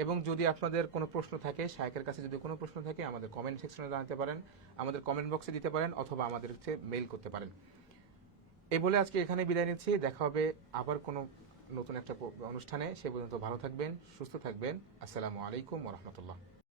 এবং যদি আপনাদের কোনো প্রশ্ন থাকে, শায়েখের কাছে যদি কোনো প্রশ্ন থাকে, আমাদের কমেন্ট সেকশনে জানাতে পারেন, আমাদের কমেন্ট বক্সে দিতে পারেন, অথবা আমাদের মেইল করতে পারেন। এই বলে আজকে এখানে বিদায় নিচ্ছি। দেখা হবে আবার কোনো নতুন একটা অনুষ্ঠানে। সে পর্যন্ত ভালো থাকবেন, সুস্থ থাকবেন। আসসালামু আলাইকুম ওয়া রাহমাতুল্লাহ।